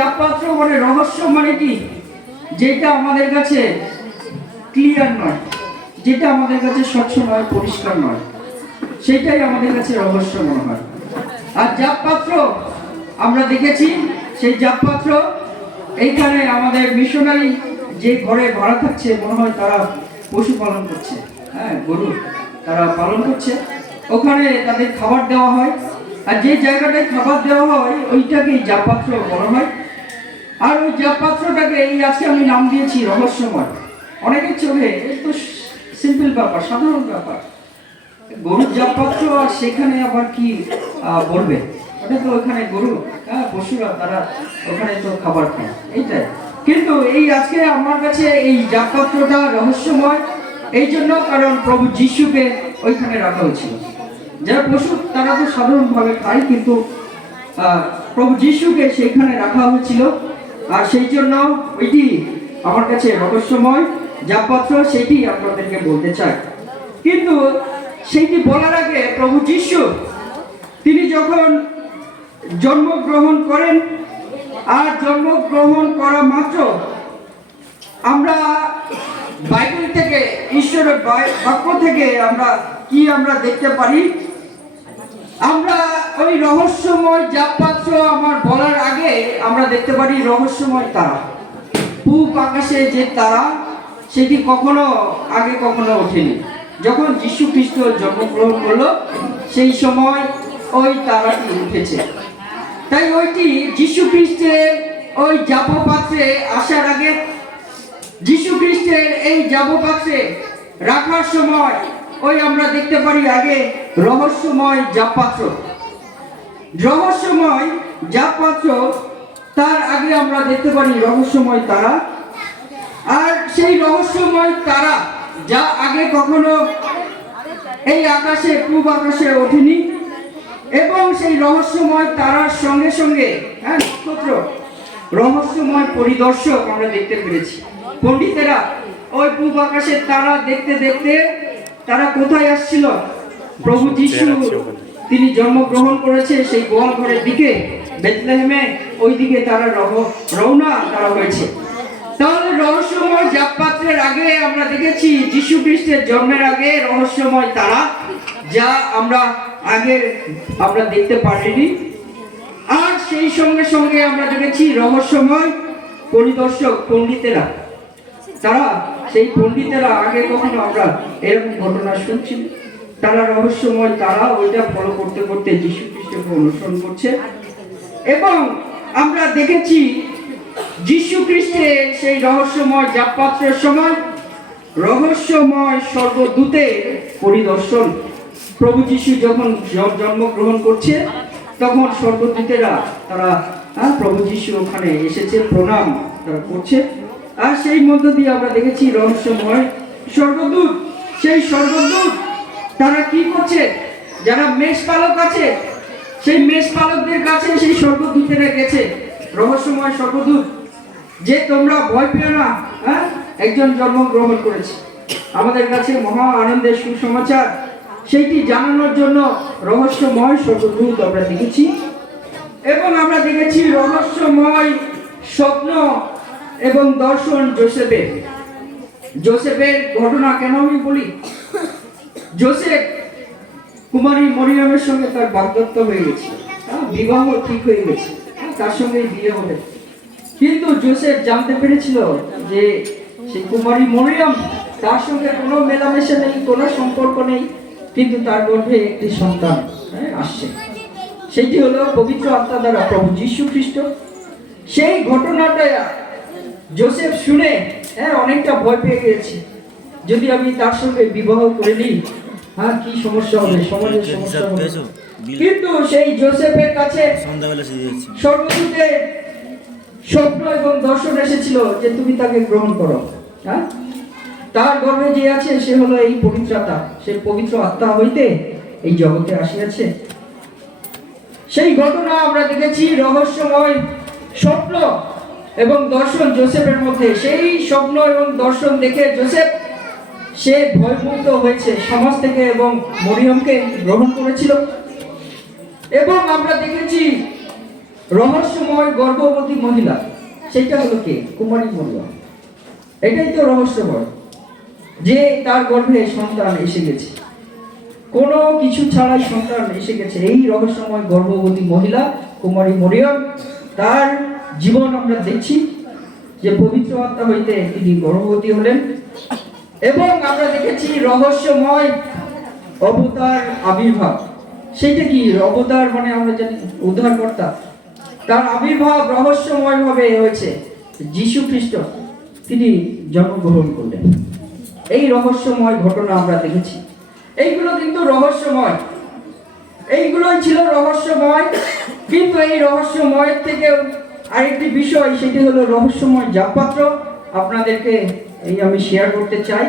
জাপাত্র মানে রহস্য মানে কি, যেটা আমাদের কাছে ক্লিয়ার নয়, যেটা আমাদের কাছে স্বচ্ছ নয়, পরিষ্কার নয়, সেটাই আমাদের কাছে রহস্য মনে হয়। আর জাপাত্র আমরা দেখেছি, সেই জাপাত্র এইখানে আমাদের মিশনারি যে ঘরে ভাড়া থাকছে, মনে হয় তারা পশুপালন করছে, হ্যাঁ গরু তারা পালন করছে, ওখানে তাদের খাবার দেওয়া হয়। আর যে জায়গাটায় খাবার দেওয়া হয় ওইটাকেই জাপাত্র বলা হয়। আর ওই জাপাত্রটাকে এই আজকে আমি নাম দিয়েছি রহস্যময়। অনেকের চোখে তো সিম্পল ব্যাপার, সাধারণ ব্যাপার, গরুর জাপাত্র, আর সেখানে আবার কি বলবে, ওটা তো ওখানে গরু, হ্যাঁ পশুরা তারা ওখানে তো খাবার খায়, এইটাই। কিন্তু এই আজকে আমার কাছে এই জাপাত্রটা রহস্যময় এই জন্য, কারণ প্রভু যিশুকে ওইখানে রাখা হয়েছিল। যারা পশু তারা তো সাধারণভাবে খায়, কিন্তু প্রভু যিশুকে সেইখানে রাখা হয়েছিল। আর সেই জন্য ওইটি আমার কাছে রহস্যময় জাপাত্র, সেটি আপনাদেরকে বলতে চাই। কিন্তু সেইটি বলার আগে প্রভু যিশু তিনি যখন জন্মগ্রহণ করেন, আর জন্মগ্রহণ করা মাত্র আমরা বাইবেল থেকে, ঈশ্বরের বাক্য থেকে আমরা দেখতে পারি, আমরা ওই রহস্যময় জাপাত্র আমার বলার আগে আমরা দেখতে পারি রহস্যময় তারা। পূব আকাশে যে তারা, সেটি কখনো ওঠেনি। যখন যীশু খ্রিস্ট জন্মগ্রহণ করলো সেই সময় ওই তারাটি উঠেছে। তাই ওইটি যীশু খ্রিস্টের ওই জাপপাত্রে আসার আগে, যীশু খ্রিস্টের এই জাপপাত্রে রাখার সময় ওই আমরা দেখতে পারি আগে রহস্যময় জাপাত্র। রহস্যময় জাপাত্র, তার আগে আমরা দেখতে পারি রহস্যময় তারা। আর সেই রহস্যময় তারা যা আগে কখনো এই আকাশে, পূব আকাশে ওঠেনি, এবং সেই রহস্যময় তারার সঙ্গে সঙ্গে নক্ষত্র, রহস্যময় পরিদর্শক আমরা দেখতে পেরেছি। পণ্ডিতেরা ওই পূব আকাশের তারা দেখতে দেখতে তারা কোথায় আসছিল? প্রভু যিশু তিনি জন্মগ্রহণ করেছে সেই গোয়াল ঘরের দিকে, বেথলেহেমে, ওই দিকে তারা রওনা হয়েছে। তাহলে রহস্যময় জাপাত্রের আগে আমরা দেখেছি যীশু খ্রিস্টের জন্মের আগে রহস্যময় তারা, যা আমরা দেখতে পারিনি। আর সেই সঙ্গে সঙ্গে আমরা দেখেছি রহস্যময় পরিদর্শক, পণ্ডিতেরা। সেই পণ্ডিতেরা আগে কখনো আমরা এরকম ঘটনা শুনছি, তারা রহস্যময় তারা ওইটা ফলো করতে করতে যীশু খ্রিস্টকে অনুসরণ করছে। এবং আমরা দেখেছি যীশু খ্রিস্টের সেই রহস্যময় জাপাত্রের সময় রহস্যময় স্বর্গদূতের পরিদর্শন। প্রভু যিশু যখন জন্মগ্রহণ করছে তখন স্বর্গদূতেরা তারা প্রভু যিশু ওখানে এসেছে, প্রণাম তারা করছে। আর সেই মধ্য দিয়ে আমরা দেখেছি রহস্যময় স্বর্গদূত। সেই স্বর্গদূত তারা কি করছে? যারা মেষপালক আছে, সেই মেষপালকদের কাছে সেই স্বর্গদূতেরা গেছে, রহস্যময় স্বর্গদূত, যে তোমরা ভয় পেও না, একজন জন্মগ্রহণ করেছে, আমাদের কাছে মহা আনন্দের সুসমাচার, সেইটি জানানোর জন্য রহস্যময় স্বর্গদূত আমরা দেখেছি। এবং আমরা দেখেছি রহস্যময় স্বপ্ন এবং দর্শন যোসেফের ঘটনা কেন আমি বলি? যোসেফ কুমারী মরিয়মের সঙ্গে তার বাগদত্ত হয়ে গেছে, বিবাহ ঠিক হয়ে গেছে, তার সঙ্গে বিয়ে হবে। কিন্তু যোসেফ জানতে পেরেছিল যে সেই কুমারী মরিয়ম, তার সঙ্গে কোনো মেলামেশা নেই, কোনো সম্পর্ক নেই, কিন্তু তার গর্ভে একটি সন্তান আসছে, সেটি হলো পবিত্র আত্মা দ্বারা প্রভু যীশু খ্রিস্ট। সেই ঘটনাটা যোসেফ শুনে অনেকটা ভয় পেয়ে গেছে, যদি আমি তার সঙ্গে বিবাহ করে নিই, কি সমস্যা হবে, সমাজের সমস্যা হবে। কিন্তু সেই যোসেফের কাছে স্বর্গদূতের স্বপ্ন এবং দর্শন এসেছিল যে তুমি তাকে গ্রহণ করো। তার গর্ভে যে আছে সে হলো এই পবিত্র আত্মা, সে পবিত্র আত্মা হইতে এই জগতে আসিয়াছে। সেই ঘটনা আমরা দেখেছি রহস্যময় স্বপ্ন এবং দর্শন যোসেফের মধ্যে। সেই স্বপ্ন এবং দর্শন দেখে যোসেফ সে ভয়মুক্ত হয়েছে সমাজ থেকে এবং মরিয়মকে গ্রহণ করেছিল। এবং আমরা দেখেছি রহস্যময় গর্ভবতী মহিলা, সেটা হলো কে? কুমারী মরিয়ম। এটাই তো রহস্যময়, যে তার গর্ভে সন্তান এসে গেছে, কোনো কিছু ছাড়াই সন্তান এসে গেছে। এই রহস্যময় গর্ভবতী মহিলা কুমারী মরিয়ম, তার জীবন আমরা দেখছি যে পবিত্র আত্মা হইতে তিনি গর্ভবতী হলেন। এবং আমরা দেখেছি রহস্যময় অবতার আবির্ভাব। সেটা কি? অবতার মানে আমরা জানি উদ্ধারকর্তা, তার আবির্ভাব রহস্যময় ভাবে হয়েছে। যীশু খ্রিস্ট তিনি জন্মগ্রহণ করলেন, এই রহস্যময় ঘটনা আমরা দেখেছি। এইগুলো কিন্তু রহস্যময়, এইগুলোই ছিল রহস্যময়। কিন্তু এই রহস্যময়ের থেকে আরেকটি বিষয়, সেটি হলো রহস্যময় জাপাত্র। আপনাদেরকে এই আমি শেয়ার করতে চাই।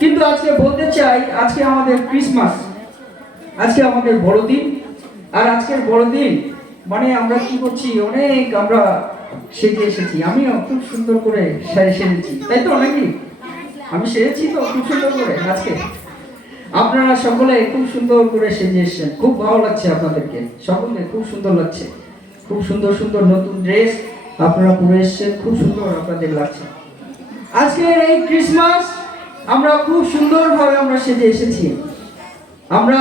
কিন্তু আজকে বলতে চাই, আজকে আমাদের ক্রিসমাস, আজকে আমাদের বড়দিন। আর আজকের বড়দিন মানে আমরা কি করছি, অনেক আমরা সেজে এসেছি। আমিও খুব সুন্দর করে সেজেছি, তাই তো নাকি? আমি সেজেছি তো খুব সুন্দর করে আজকে। আপনারা সকলে খুব সুন্দর করে সেজে এসেছেন, খুব ভালো লাগছে আপনাদেরকে, সকলে খুব সুন্দর লাগছে। খুব সুন্দর সুন্দর নতুন ড্রেস আপনারা পরে এসেছেন, খুব সুন্দর আপনাদের লাগছে। আজকের এই ক্রিসমাস আমরা খুব সুন্দরভাবে আমরা সেজে এসেছি। আমরা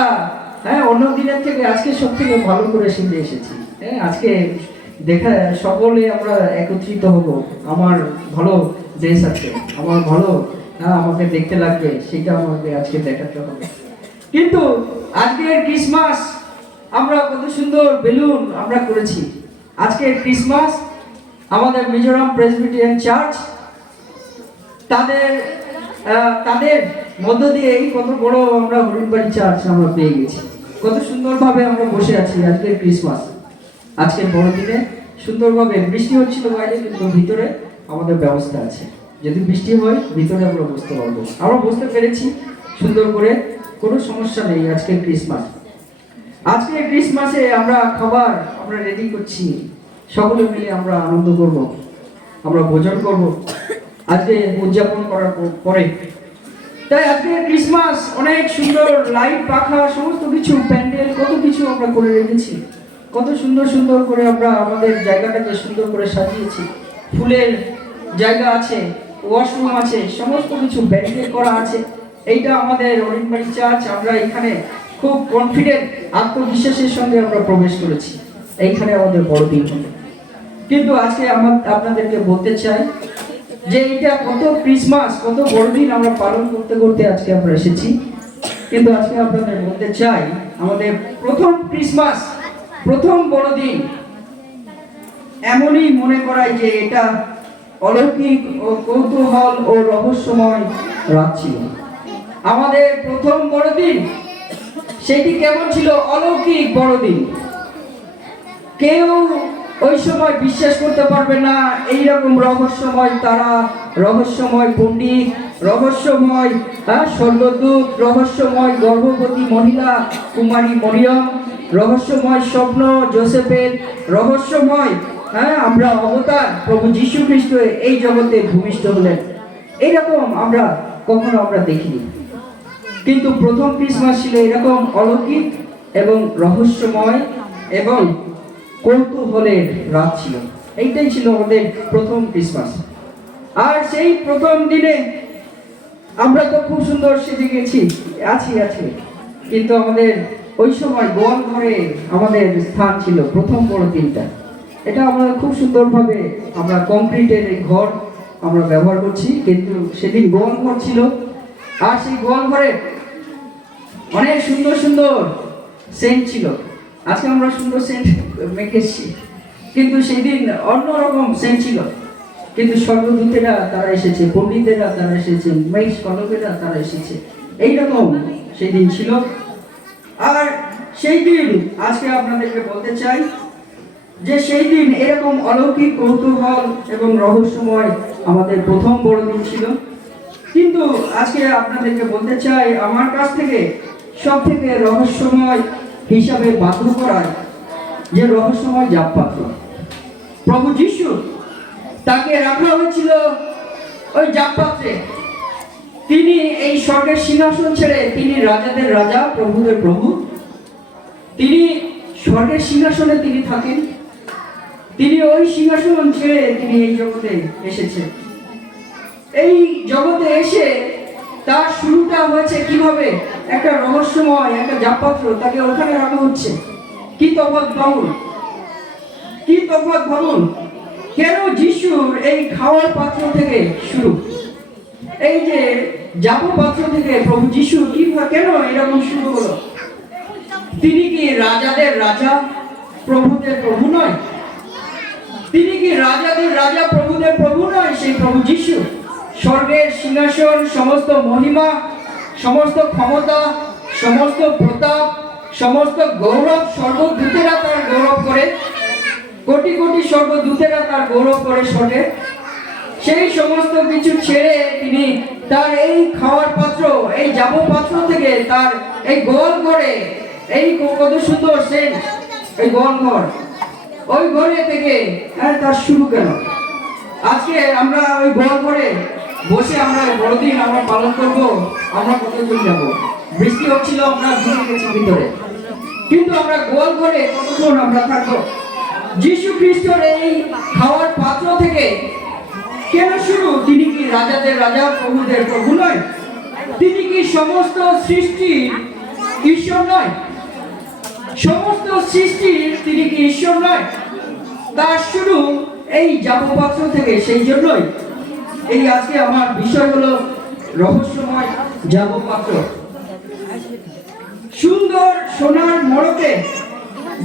অন্য দিনের থেকে আজকে সব থেকে ভালো করে সেজে এসেছি। আজকে দেখা সকলে আমরা একত্রিত হব। আমার ভালো ড্রেস আছে, আমার ভালো আমাকে দেখতে লাগবে, সেটা আমাকে আজকে দেখাতে হবে। কিন্তু আজকের ক্রিসমাস আমরা কত সুন্দর বেলুন আমরা করেছি। আজকের ক্রিসমাস আমাদের মিজোরাম প্রেসবিটেরিয়ান চার্চ তাদের মধ্য দিয়ে এই কত বড় আমরা হরিণবাড়ি চার্চ আমরা পেয়ে গেছি। কত সুন্দরভাবে আমরা বসে আছি আজকের ক্রিসমাস, আজকের বড়দিনে। সুন্দরভাবে বৃষ্টি হচ্ছিল বাইরে, কিন্তু ভিতরে আমাদের ব্যবস্থা আছে। যদি বৃষ্টি হয় ভিতরে আমরা বসতে পারবো, আমরা বসতে পেরেছি সুন্দর করে, কোনো সমস্যা নেই। আজকের ক্রিসমাস, আজকের ক্রিসমাসে আমরা খাবার আমরা রেডি করছি, সকলে মিলে আমরা আনন্দ করব, আমরা ভোজন করব আজকে উদযাপন করার পরে। তাই আজকে ক্রিসমাস অনেক সুন্দর লাইট, পাখা, সমস্ত কিছু, প্যান্ডেল, কত কিছু আমরা করে রেখেছি। কত সুন্দর সুন্দর করে আমরা আমাদের জায়গাটাকে সুন্দর করে সাজিয়েছি। ফুলের জায়গা আছে, ওয়াশরুম আছে, সমস্ত কিছু ব্যারিকেড করা আছে। এইটা আমাদের হরিণবাড়ি চার্চ। আমরা এখানে খুব কনফিডেন্ট, আত্মবিশ্বাসের সঙ্গে আমরা প্রবেশ করেছি এইখানে আমাদের বড়দিন। কিন্তু আজকে আপনাদেরকে বলতে চাই যে এটা কত ক্রিসমাস, কত বড়দিন আমরা পালন করতে করতে আজকে আমরা এসেছি। কিন্তু আজকে আপনাদের বলতে চাই, আমাদের প্রথম ক্রিসমাস, প্রথম বড়দিন এমনই মনে করায় যে এটা অলৌকিক ও কৌতূহল ও রহস্যময় রাত ছিল। আমাদের প্রথম বড়দিন সেটি কেমন ছিল? অলৌকিক বড়দিন। কেউ ওই সময় বিশ্বাস করতে পারবে না এইরকম রহস্যময় তারা, রহস্যময় পণ্ডিত, রহস্যময় স্বর্গদূত, রহস্যময় গর্ভবতী মহিলা কুমারী মরিয়ম, রহস্যময় স্বপ্ন জোসেফের, রহস্যময় আমরা অবতার প্রভু যীশু খ্রিস্ট এই জগতে ভূমিষ্ঠ হলেন। এইরকম আমরা কখনো আমরা দেখিনি। কিন্তু প্রথম ক্রিসমাস ছিল এরকম অলৌকিক এবং রহস্যময় এবং কৌতূহলের রাত ছিল। এইটাই ছিল আমাদের প্রথম ক্রিসমাস। আর সেই প্রথম দিনে আমরা তো খুব সুন্দর সেজে গেছি, আছি, কিন্তু আমাদের ওই সময় গোয়াল ঘরে আমাদের স্থান ছিল প্রথম বড় দিনটা। এটা আমরা খুব সুন্দরভাবে আমরা কংক্রিটের এই ঘর আমরা ব্যবহার করছি, কিন্তু সেদিন গোয়াল ঘর ছিল। আর সেই গোয়াল ঘরে অনেক সুন্দর সুন্দর সেন্ট ছিল। আজকে আমরা সুন্দর সেন্ট মেখেছি, কিন্তু সেদিন অন্যরকম সেন্ট ছিল। কিন্তু স্বর্গদূতেরা তারা এসেছে, পণ্ডিতেরা তারা এসেছে, মেষ কলকেরা তারা এসেছে, এইরকম সেদিন ছিল। আর সেই দিন আজকে আপনাদেরকে বলতে চাই যে সেই দিন এরকম অলৌকিক কৌতূহল এবং রহস্যময় আমাদের প্রথম বড়দিন ছিল। কিন্তু আজকে আপনাদেরকে বলতে চাই, আমার কাছ থেকে সব থেকে রহস্যময় হিসাবে বাধ্য করায় যে রহস্যময় জাপপাত্র, প্রভু যীশু তাকে রাখা হয়েছিল ওই জাপপাত্রে। তিনি এই স্বর্গের সিংহাসন ছেড়ে, তিনি রাজাদের রাজা, প্রভুদের প্রভু, তিনি স্বর্গের সিংহাসনে তিনি থাকেন। তিনি ওই সিংহাসন ছেড়ে তিনি এই জগতে এসেছেন। এই জগতে এসে তার শুরুটা হয়েছে কিভাবে? একটা রহস্যময় একটা জাপাত্র, তাকে ওখানে রাখা হচ্ছে। কি তফাৎ ভাবুন, কি তফাৎ ভাবুন। কেন যিশুর এই খাওয়ার পাত্র থেকে শুরু, এই যে জাব পাত্র থেকে প্রভু যিশু কেন এরকম শুরু হলো? তিনি কি রাজাদের রাজা প্রভুদের প্রভু নয়? তিনি কি রাজাদের রাজা প্রভুদের প্রভু নয়? সেই প্রভু যিশু স্বর্গের সিংহাসন, সমস্ত মহিমা, সমস্ত ক্ষমতা, সমস্ত প্রতাপ, সমস্ত গৌরব, স্বর্গদূতেরা তার গৌরব করে, কোটি কোটি স্বর্গদূতেরা তার গৌরব করে স্বর্গে। সেই সমস্ত কিছু ছেড়ে তিনি তার এই খাওয়ার পাত্র, এই জাব পাত্র থেকে তার এই গোল ঘরে, এই কত সুন্দর সেন, এই গোল ঘর, ওই ঘরে থেকে তার শুরু কেন? আজকে আমরা ওই গোল ঘরে বসে আমরা বড়দিন আমরা পালন করব, আমরা কতজন যাব? বৃষ্টি হচ্ছিল, আমরা ঘুরে গেছি ভিতরে, কিন্তু আমরা গোল ঘরে কতক্ষণ আমরা থাকবো? যিশু খ্রিস্টের এই খাওয়ার পাত্র থেকে কেন শুরু? তিনি কি রাজাদের রাজা প্রভুদের প্রভু নয়? তিনি কি সমস্ত সৃষ্টির ঈশ্বর নয়? সমস্ত সৃষ্টির তিনি কি ঈশ্বর নয়? তার শুরু এই জাব পাত্র থেকে। সেই জন্যই এই আজকে আমার বিষয় হলো রহস্যময় জাব পাত্র। সুন্দর সোনার মড়কে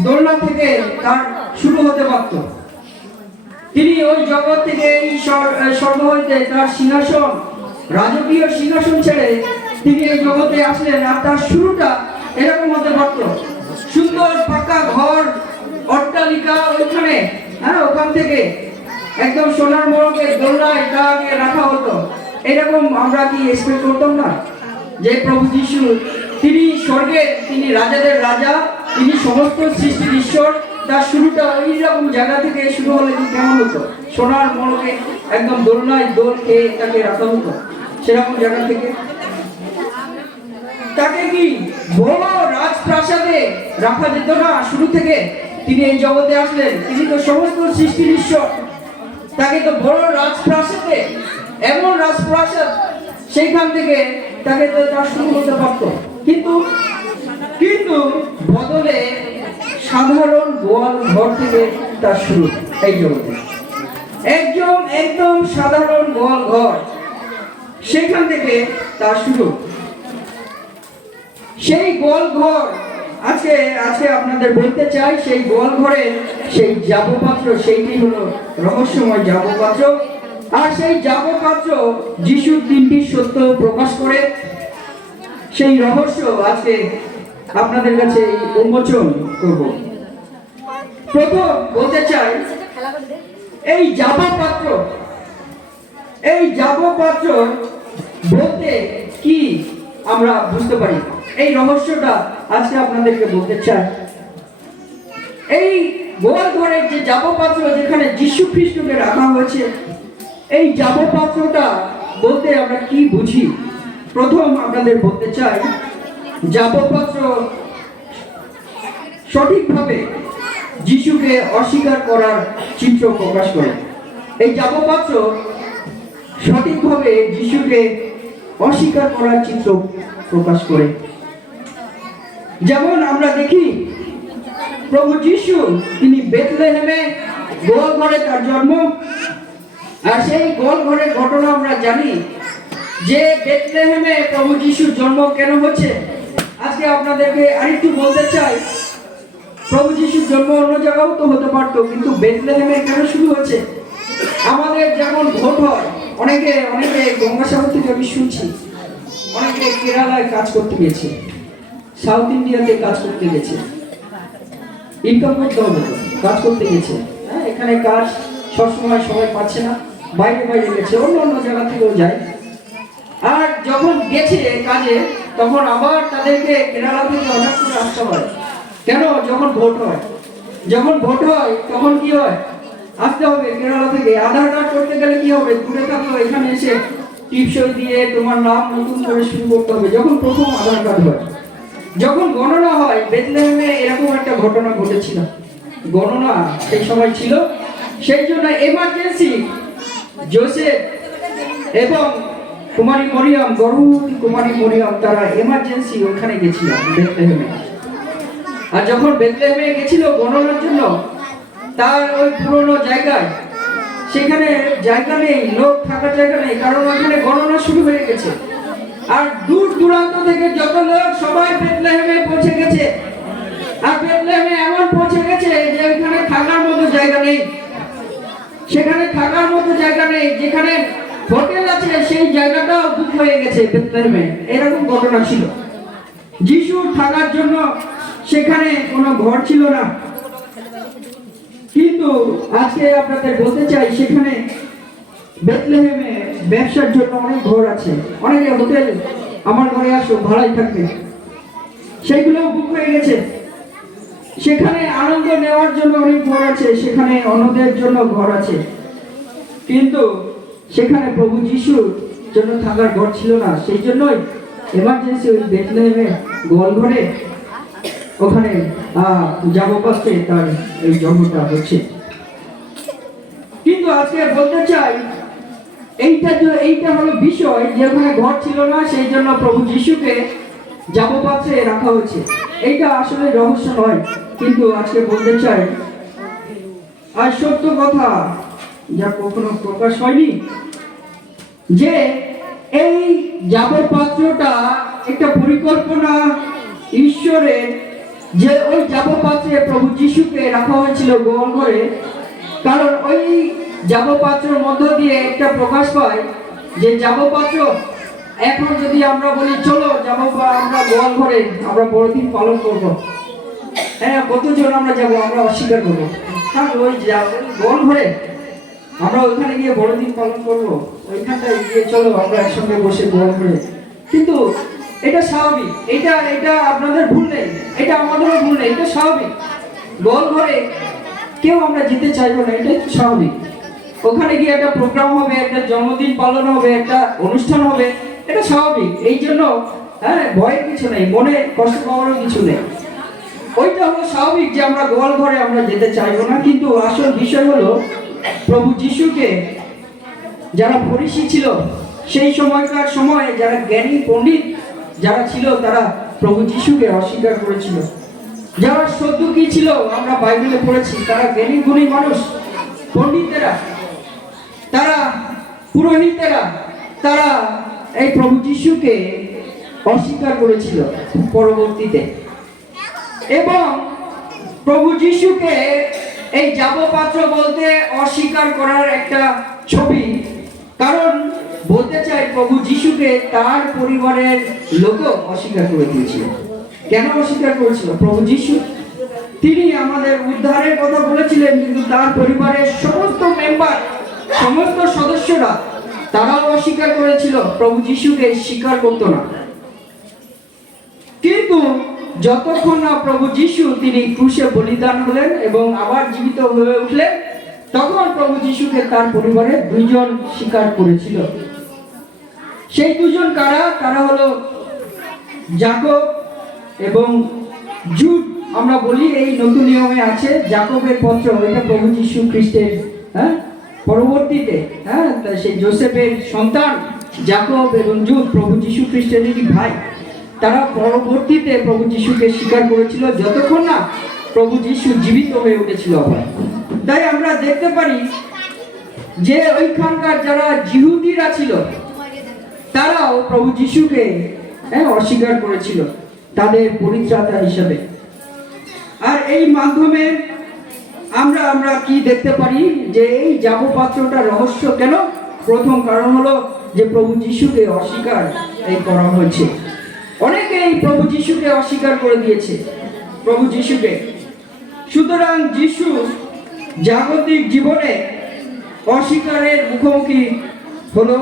দোলনা থেকে তার শুরু হতে পারত। তিনি ওই জগৎ থেকে এই স্বর্গ হইতে তার সিংহাসন, রাজকীয় সিংহাসন ছেড়ে তিনি এই জগতে আসলেন, আর তার শুরুটা এরকম হতে পারত। সুন্দর পাকা ঘর, অট্টালিকা, ওইখানে ওখান থেকে একদম সোনার মোড়কে দোলনায় তাকে রাখা হতো। এরকম আমরা কি এক্সপেক্ট করতাম না যে প্রভু যিশু তিনি স্বর্গে, তিনি রাজাদের রাজা, তিনি সমস্ত সৃষ্টির ঈশ্বর, তার শুরুটা ওই রকম জায়গা থেকে শুরু হলে কেমন হতো? সোনার মোড়কে একদম দোলনায় দোল খেয়ে তাকে রাখা হতো, সেরকম জায়গা থেকে। তাকে কি বড় রাজপ্রাসাদে রাখা যেত না শুরু থেকে? তিনি এই জগতে আসলেন, তিনি তো সমস্ত সৃষ্টির ঈশ্বর, তাকে তো বড় রাজপ্রাসাদে, এমন রাজপ্রাসাদ, সেইখান থেকে তাকে তো তার শুরু হতে পারত। কিন্তু কিন্তু বদলে সাধারণ গোয়াল ঘর থেকে তার শুরু এই জগতে। একদম সাধারণ গোয়াল ঘর, সেখান থেকে তার শুরু। সেই গোয়াল ঘর আজকে আপনাদের বলতে চাই, সেই গোয়াল ঘরের সেই জাব পাত্র, সেইটি হলো রহস্যময় জাব পাত্র। আর সেই জাব পাত্র যিশুর তিনটি সত্য প্রকাশ করে। সেই রহস্য আজকে আপনাদের কাছে উন্মোচন করব। প্রথম বলতে চাই, এই জাব পাত্র বলতে কি আমরা বুঝতে পারি, এই রহস্যটা আজকে আপনাদেরকে বলতে চাই। এই গোয়াল ঘরের যে জাব পাত্র, যেখানে যিশু খ্রিস্টকে রাখা হয়েছে, এই জাব পাত্রটা বলতে আমরা কি বুঝি? প্রথম আপনাদের বলতে চাই, জাব পাত্র সঠিকভাবে যিশুকে অস্বীকার করার চিত্র প্রকাশ করে। এই জাব পাত্র সঠিকভাবে যিশুকে অস্বীকার করার চিত্র প্রকাশ করে। যেমন আমরা দেখি প্রভু যিশু তিনি বেথলেহেমে গোয়াল ঘরে তার জন্ম। আর সেই গোয়াল ঘরের ঘটনা আমরা জানি যে বেথলেহেমে প্রভু যিশুর জন্ম কেন হচ্ছে। আজকে আপনাদেরকে আরেকটু বলতে চাই, প্রভু যিশুর জন্ম অন্য জায়গাও তো হতে পারতো, কিন্তু বেথলেহেমে কেন শুরু হচ্ছে? আমাদের যেমন ভোট হয়, অনেকে গঙ্গাসাগর থেকে আমি শুনছি, অনেকে কেরালায় কাজ করতে গেছে, সাউথ ইন্ডিয়াতে কাজ করতে গেছে, ইনকাম করতে হবে তো, কাজ করতে গেছে। এখানে কাজ সবসময় সবাই পাচ্ছে না, বাইরে গেছে, অন্য জায়গা থেকেও যায়। আর যখন গেছে কাজে, তখন আবার তাদেরকে কেরালা থেকে অর্ডার করে আসতে হয়। কেন? যখন ভোট হয় তখন কি হয়? আসতে হবে কেরালা থেকে। আধার কার্ড করতে গেলে কি হবে? দূরে থাকো, এখানে এসে টিপসই দিয়ে তোমার নাম নতুন করে শুরু করতে হবে। যখন প্রথম আধার কার্ড হয়, যখন গণনা হয়, বেথলেহেমে এরকম একটা ঘটনা ঘটেছিল। গণনা সেই সময় ছিল, সেই জন্য এমার্জেন্সি জোসেফ এবং কুমারী মরিয়ম, গর্ভবতী কুমারী মরিয়ম, তারা এমার্জেন্সি ওখানে গেছিল বেথলেহেমে। আর যখন বেথলেহেমে গেছিল গণনার জন্য, তার ওই পুরনো জায়গায়, সেখানে জায়গা নেই, লোক থাকার জায়গা নেই, কারণ ওখানে গণনা শুরু হয়ে গেছে। আর দূর দূরান্ত থেকে যত লোক সবাই বেথলেহেমে পৌঁছে গেছে। আর বেথলেহেমে এমন পৌঁছে গেছে যে ওইখানে থাকার মতো জায়গা নেই, সেখানে থাকার মতো জায়গা নেই, যেখানে হোটেল আছে সেই জায়গাটাও বুক হয়ে গেছে বেথলেহেমে। এরকম ঘটনা ছিল। যিশুর থাকার জন্য সেখানে কোনো ঘর ছিল না। কিন্তু আজকে আপনাদের বলতে চাই, সেখানে বেথলেহেমে ব্যবসার জন্য অনেক ঘর আছে, অনেকে হোটেল, আমার ঘরে আসো ভাড়ায় থাকবে, সেইগুলো বুক হয়ে গেছে। সেখানে আনন্দ নেওয়ার জন্য অনেক ঘর আছে, সেখানে অন্যদের জন্য ঘর আছে, কিন্তু সেখানে প্রভু যিশুর জন্য থাকার ঘর ছিল না। সেই জন্যই এমার্জেন্সি ওই বেথলেহেমে গোয়াল ঘরে ওখানে যাবপাত্রে তার এই জন্মটা হচ্ছে। কিন্তু আজকে বলতে চাই, এইটা হলো বিষয় যে ওখানে ঘর ছিল না, সেই জন্য প্রভু যিশুকে যাবপাত্রে রাখা হয়েছে। এইটা আসলে রহস্য নয়, কিন্তু আজকে বলতে চাই, আর সত্য কথা যা কখনো প্রকাশ হয়নি, যে এই যাবপাত্রটা একটা পরিকল্পনা ঈশ্বরের, যে ওই যাবপাত্রে প্রভু যিশুকে রাখা হয়েছিল গোয়াল ঘরে। কারণ ওই যাবপাত্রের মধ্য দিয়ে একটা প্রকাশ পায় যে যাবপাত্র, এখন যদি আমরা বলি চলো যাবো আমরা গোয়াল ঘরে, আমরা বড়দিন পালন করব, হ্যাঁ কতজন আমরা যাব, আমরা অস্বীকার করবো। কারণ ওই গোয়াল ঘরে আমরা ওইখানে গিয়ে বড়দিন পালন করবো, ওইখানটায় গিয়ে চলো আমরা একসঙ্গে বসে গোয়াল ঘরে। কিন্তু এটা স্বাভাবিক, এটা আপনাদের ভুল নেই, এটা আমাদেরও ভুল নেই, এটা স্বাভাবিক। গোয়াল ঘরে কেউ আমরা যেতে চাইবো না, এটাই তো স্বাভাবিক। ওখানে গিয়ে একটা প্রোগ্রাম হবে, একটা জন্মদিন পালন হবে, একটা অনুষ্ঠান হবে, এটা স্বাভাবিক। এই জন্য ভয়ের কিছু নেই, মনে কষ্ট পাওয়ারও কিছু নেই। ওইটা হলো স্বাভাবিক যে আমরা গোয়াল ঘরে আমরা যেতে চাইবো না। কিন্তু আসল বিষয় হলো প্রভু যিশুকে যারা ফরিসি ছিল, সেই সময়কার সময়ে যারা জ্ঞানী পণ্ডিত যারা ছিল, তারা প্রভু যিশুকে অস্বীকার করেছিল। যারা সদ্দুকী ছিল, আমরা বাইবেলে পড়েছি, তারা জ্ঞানী গুণী মানুষ, পণ্ডিতেরা, তারা পুরোহিতেরা, তারা এই প্রভু যিশুকে অস্বীকার করেছিল পরবর্তীতে। এবং প্রভু যিশুকে এই যাবপাত্র বলতে অস্বীকার করার একটা ছবি। কারণ বলতে চাই, প্রভু যিশুকে তার পরিবারের লোকও অস্বীকার করে দিয়েছিল। কেন অস্বীকার করেছিল? প্রভু যিশু তিনি আমাদের উদ্ধারের কথা বলেছিলেন, কিন্তু তার পরিবারের সমস্ত মেম্বার, সমস্ত সদস্যরা তারাও অস্বীকার করেছিল, প্রভু যিশুকে স্বীকার করত না। কিন্তু যতক্ষণ না প্রভু যিশু তিনি ক্রুশে বলিদান হলেন এবং আবার জীবিত হয়ে উঠলেন, তখন প্রভু যিশুকে তার পরিবারের দুইজন স্বীকার করেছিল। সেই দুজন কারা? তারা হলো যাকব এবং জুড। আমরা বলি এই নতুন নিয়মে আছে যাকবের পত্র, এটা প্রভু যিশু খ্রিস্টের পরবর্তীতে সেই জোসেফের সন্তান যাকব এবং জুড প্রভু যিশু খ্রিস্টেরই ভাই। তারা পরবর্তীতে প্রভু যিশুকে স্বীকার করেছিল যতক্ষণ না প্রভু যিশু জীবিত হয়ে উঠেছিল আবার। তাই আমরা দেখতে পারি যে ওইখানকার যারা জিহুদিরা ছিল, তারাও প্রভু যিশুকে অস্বীকার করেছিল তাদের পরিত্রাতা হিসেবে। আর এই মাধ্যমে আমরা কি দেখতে পারি যে এই যাবপাত্রটা রহস্য কেন? প্রথম কারণ হলো যে প্রভু যিশুকে অস্বীকার করা হয়েছে। অনেকে এই প্রভু যিশুকে অস্বীকার করে দিয়েছে, প্রভু যিশুকে। সুতরাং যিশু জাগতিক জীবনে অস্বীকারের মুখোমুখি হলো।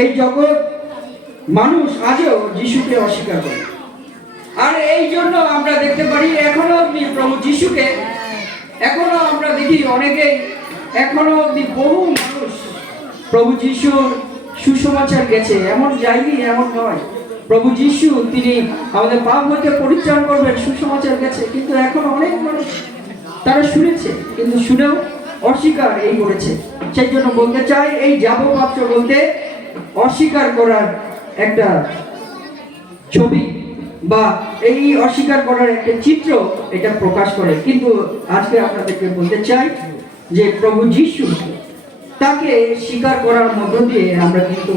এই জগৎ মানুষ আজও যিশুকে অস্বীকার করে। আর এই জন্য আমরা দেখতে পারি এখনো অব্দি প্রভু যিশুকে, এখনো আমরা দেখি অনেকেই, এখনো অব্দি বহু মানুষ প্রভু যিশুর সুসমাচার গেছে, এমন যায়নি এমন নয়। প্রভু যিশু তিনি আমাদের পাপ হতে পরিত্রাণ করবেন, সুসমাচার গেছে, কিন্তু এখন অনেক মানুষ তারা শুনেছে, কিন্তু শুনেও অস্বীকার এই করেছে। সেই জন্য বলতে চাই, এই যাবপাত্র বলতে অস্বীকার করার একটা ছবি বা এই অস্বীকার করার একটা চিত্র এটা প্রকাশ করে। কিন্তু আজকে আপনাদেরকে বলতে চাই যে প্রভু যিশু, তাকে স্বীকার করার মধ্য দিয়ে আমরা কিন্তু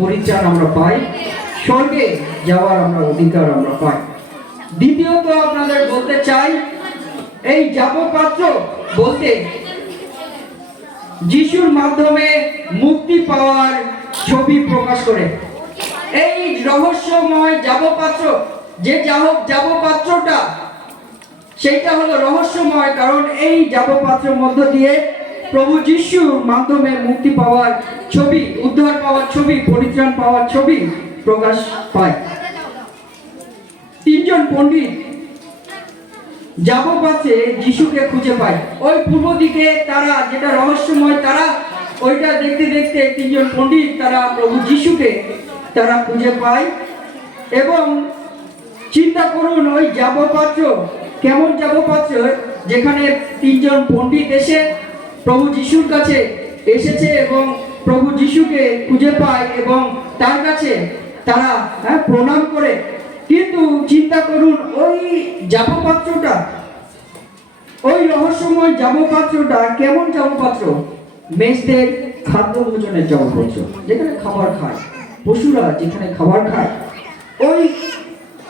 পরিত্রাণ আমরা পাই, স্বর্গে যাওয়ার আমরা অধিকার আমরা পাই। দ্বিতীয়ত আপনাদের বলতে চাই, এই যাবপাত্র বলতে যিশুর মাধ্যমে মুক্তি পাওয়ার ছবি প্রকাশ করে। এই রহস্যময় যাবপাত্র, যে যাবপাত্রটা সেইটা হলো রহস্যময়, কারণ এই যাবপাত্রের মধ্য দিয়ে প্রভু যিশুর মাধ্যমে মুক্তি পাওয়ার ছবি, উদ্ধার পাওয়ার ছবি, পরিত্রাণ পাওয়ার ছবি প্রকাশ পায়। তিনজন পণ্ডিত যাবপাত্রে যিশুকে খুঁজে পায়। ওই পূর্ব দিকে তারা, যেটা রহস্যময়, তারা ওইটা দেখতে দেখতে তিনজন পণ্ডিত তারা প্রভু যিশুকে তারা খুঁজে পায়। এবং চিন্তা করুন, ওই যাবপাত্র কেমন যাবপাত্র, যেখানে তিনজন পণ্ডিত এসে প্রভু যিশুর কাছে এসেছে এবং প্রভু যিশুকে খুঁজে পায় এবং তার কাছে তারা প্রণাম করে। কিন্তু চিন্তা করুন, ওই যাবপাত্রটা, ওই রহস্যময় যাবপাত্রটা কেমন যাবপাত্র? মেষদের খাদ্য ভোজনের যাবপাত্র, যেখানে খাবার খায়, পশুরা যেখানে খাবার খায়, ওই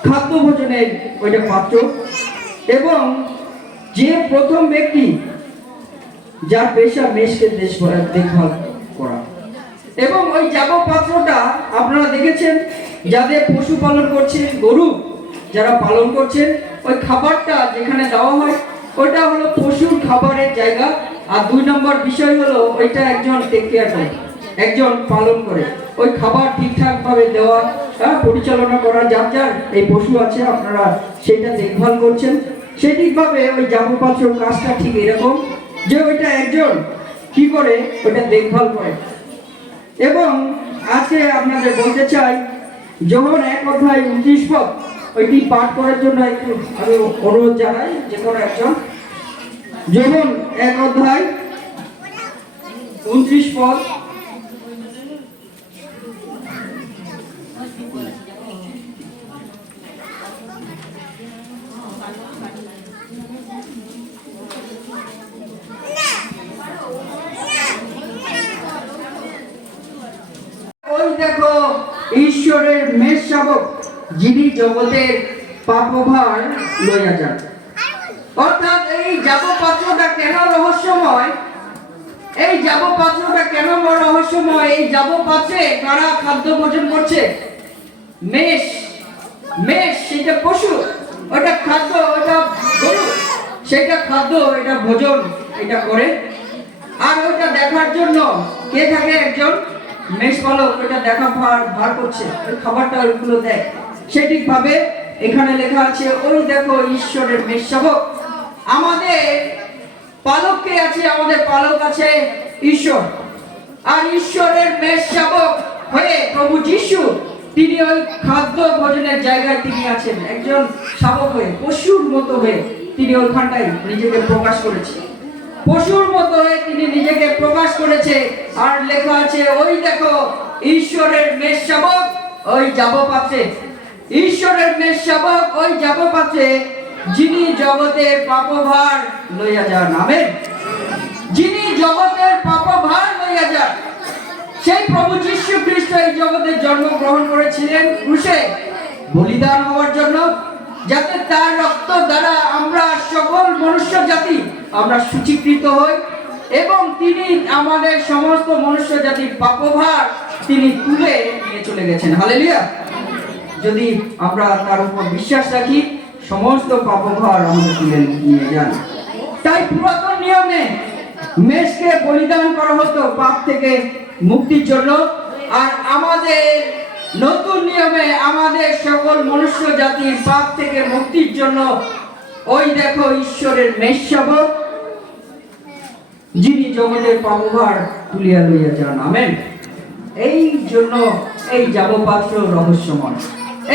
খাদ্য ভোজনের ওইটা পাত্র। এবং যে প্রথম ব্যক্তি যার পেশা মেষকে দেখভাল করা, এবং ওই যাবপাত্রটা আপনারা দেখেছেন, যাদের পশু পালন করছেন, গরু যারা পালন করছেন, ওই খাবারটা যেখানে দেওয়া হয় ওইটা হলো পশুর খাবারের জায়গা। আর 2 নম্বর বিষয় হলো ওইটা একজন টেক কেয়ার করে, একজন পালন করে, ওই খাবার ঠিকঠাক ভাবে দেওয়া, পরিচালনা করা। যার যার এই পশু আছে আপনারা সেটা দেখভাল করছেন, সেটিকভাবে ওই যাবপাত্র কাজটা ঠিক এরকম যে ওইটা একজন কি করে ওইটা দেখভাল করে। এবং আজকে আপনাদের বলতে চাই, যোহন 1:29 ওইটি পাঠ করার জন্য একটু আমি অনুরোধ জানাই যে কোনো একজন। যোহন 1:29। ওই দেখো ঈশ্বরের মেষ শাবক, যিনি জগতের পাপভার লইয়া যান। অর্থাৎ এই যাবপাত্রটা কেন রহস্যময়? এই যাবপাত্রটা কেন রহস্যময়? এই যাবপাত্রে কারা খাদ্য ভোজন করছে? মেষ। মেষ সেটা পশু, ওটা খাদ্য, ওটা গরু, সেটা খাদ্য, এটা ভোজন এটা করে। আর ওইটা দেখার জন্য কে থাকে? একজন মেষ পালক ওইটা দেখা ভার করছে, ওই খাবারটা ওইগুলো দেয়। সেটিকভাবে এখানে লেখা আছে, ওই দেখো ঈশ্বরের মেষ শাবক। আমাদের পালক কে আছে? আমাদের পালক আছে ঈশ্বর। আর ঈশ্বরের মেষ শাবক হয়ে প্রভু যিশু, তিনি ওই খাদ্য ভোজনের জায়গায় তিনি আছেন, একজন শাবক হয়ে, পশুর মতো হয়ে তিনি ওইখানটায় নিজেকে প্রকাশ করেছে, পশুর মতো হয়ে তিনি নিজেকে প্রকাশ করেছে। আর লেখা আছে, ওই দেখো ঈশ্বরের মেষ শাবক ওই যাবপাত্রে, ঈশ্বরের মেষ শাবক ওই যাবপাত্রে, যিনি জগতের পাপভার লইয়া যান। আমেন। যিনি জগতের পাপভার লইয়া যান, সেই প্রভু যীশু খ্রিস্ট এই জগতে জন্মগ্রহণ করেছিলেন ক্রুশে বলিদান হওয়ার জন্য, যাতে তার রক্ত দ্বারা আমরা সকল মনুষ্য জাতি আমরা সূচীকৃত হই এবং তিনি আমাদের সমস্ত মনুষ্য জাতির পাপভার তিনি তুলে নিয়ে চলে গেছেন। হালেলুয়া। যদি আমরা তার উপর বিশ্বাস রাখি, সমস্ত পাপভার আমাদের তুলে নিয়ে যান। তাই পুরাতন নিয়মে মেষকে বলিদান করা হতো পাপ থেকে মুক্তির জন্য, আর আমাদের নতুন নিয়মে আমাদের সকল মনুষ্য জাতির পাপ থেকে মুক্তির জন্য ওই দেখো ঈশ্বরের মেষ শাবক, যিনি জগতের পাপভার তুলিয়া লইয়া যান। আমেন। এই জন্য এই যাবপাত্র রহস্যময়।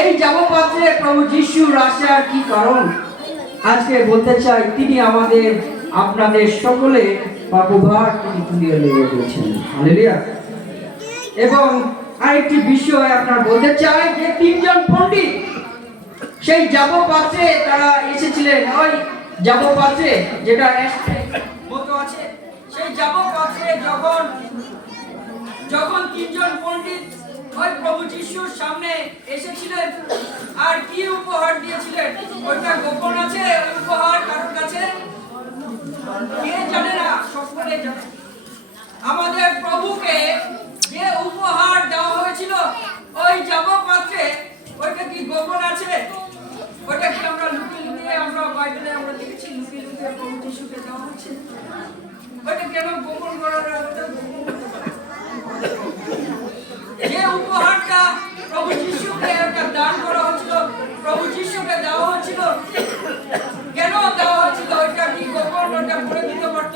এই যাবপাত্রে প্রভু যিশুর আসার কি কারণ আজকে বলতে চাই। তিনি আমাদের আপনাদের সকলে পাপভার তিনি তুলিয়ে নিয়ে গেছেন। হালেলুয়া। এবং আরেকটি বিষয় আপনার বলতে চাই যে তিনজন পণ্ডিত সেই যাব পাত্রে তারা এসেছিলেন, ওই যাব পাত্রে যেটা মতো আছে, সেই যাব পাত্রে যখন তিনজন পণ্ডিত ওই প্রভু যিশুর সামনে এসেছিলেন আর কি উপহার দিয়েছিলেন ওইটা গোপন আছে। ওই উপহার কারোর কাছে কে জানে না, সকলে জানে। আমাদের প্রভুকে যে উপহার দেওয়া হয়েছিল ওই যাব পাত্রে, ওইটা কি গোপন আছে? ওইটা কি আমরা লুকিয়ে লুকিয়ে, আমরা বাইবেলে আমরা দেখেছি লুকিয়ে লুকিয়ে প্রভু যিশুকে দেওয়া হচ্ছে? ওইটা কেন গোপন করার? যে উপহারটা প্রভু যিশুকে একটা দান করা হয়েছিল, প্রভু যিশুকে দেওয়া হয়েছিল, কেন দেওয়া হয়েছিল? ওইটা কি গোপন? ওটা করে দিতে পারত?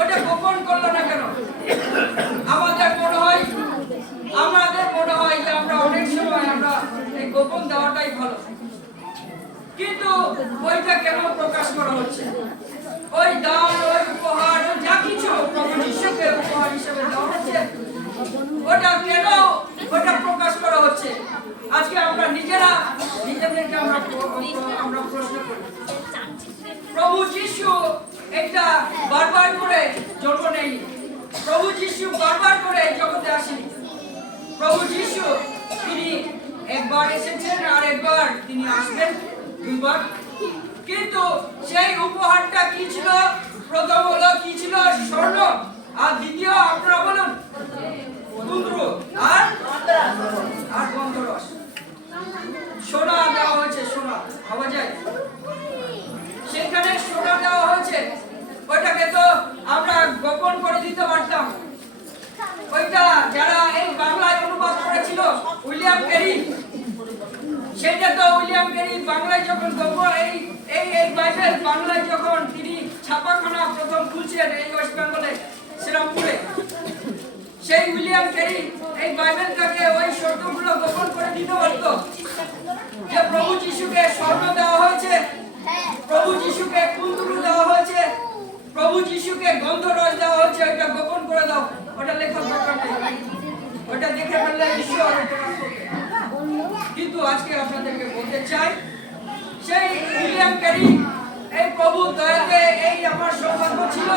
ওটা গোপন করলো না কেন? আমাদের মনে হয় যে আমরা অনেক সময় আমরা এই গোপন দেওয়াটাই ভালো, কিন্তু ওইটা কেন প্রকাশ করা হচ্ছে? ওই দান, ওই উপহার, যা কিছু প্রভু যিশুকে উপহার হিসেবে দেওয়া হচ্ছে, ওটা কেন ওটা প্রকাশ করা হচ্ছে? আজকে আমরা নিজেদেরকে আমরা প্রশ্ন করি। প্রভু যিশু এটা বারবার করে জন্ম নেয়নি, প্রভু যিশু বারবার করে জগতে আসেনি। প্রভু যিশু তিনি একবার এসেছেন আর একবার তিনি আসবেন, দুইবার। কিন্তু সেই উপহারটা কি ছিল? প্রথম হলো কি ছিল? স্বর্ণ। আর দ্বিতীয় আপনারা বলুন কুন্দ্রু আর গন্ধরস। সোনা দেওয়া হয়েছে, সোনা পাওয়া যায় সেখানে, সোনা দেওয়া হয়েছে। ওইটাকে তো আমরা গোপন করে দিতে পারতাম। ওইটা যারা এই বাংলায় অনুবাদ করেছিল উইলিয়াম ক্যারি, সেটা তো উইলিয়াম ক্যারি বাংলায় যখন এই বাইবেল বাংলায় যখন তিনি ছাপাখানা প্রথম খুলছেন এই ওয়েস্ট বেঙ্গলে শ্রীরামপুরে, সেই উইলিয়াম ক্যারি এই বাইবেলটাকে ওই শর্তগুলো গোপন করে দিতে পারত যে প্রভু যিশুকে স্বর্ণ দেওয়া হয়েছে, প্রভু যিশুকে কুন্দরু দেওয়া হয়েছে, প্রভু যিশুকে গন্ধরস দেওয়া হয়েছে, ওইটা গোপন করে দাও। ওটা লেখার দরকার নেই, ওটা দেখে ফেললে ঈশ্বর। কিন্তু আজকে আপনাদেরকে বলতে চাই, সেই উইলিয়াম ক্যারি, এই প্রভু দয়াতে এই আমার সৌভাগ্য ছিল,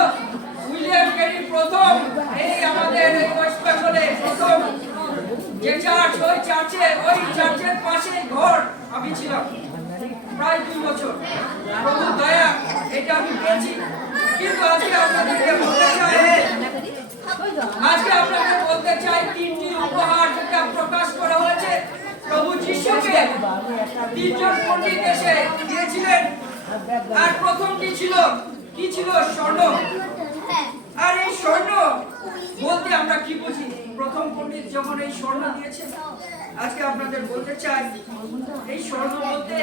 উইলিয়াম ক্যারি প্রথম এই আমাদের এই ওয়েস্ট বেঙ্গলে প্রথম যে চার্চ, ওই চার্চের পাশে ঘর আমি ছিলাম প্রায় 2 বছর। প্রভু দয়া এটা আমি পেয়েছি। কিন্তু আজকে আপনাদেরকে বলতে চাই তিনটি উপহার যেটা প্রকাশ করা হয়েছে প্রভু যিশুকে তিনজন পণ্ডিত এসে দিয়েছিলেন। আর প্রথমটি ছিল কি ছিল? স্বর্ণ। আর এই স্বর্ণ বলতে আমরা কি বুঝি? প্রথম পণ্ডিত যখন এই স্বর্ণ দিয়েছে, আজকে আপনাদের বলতে চাই এই স্বর্ণ বলতে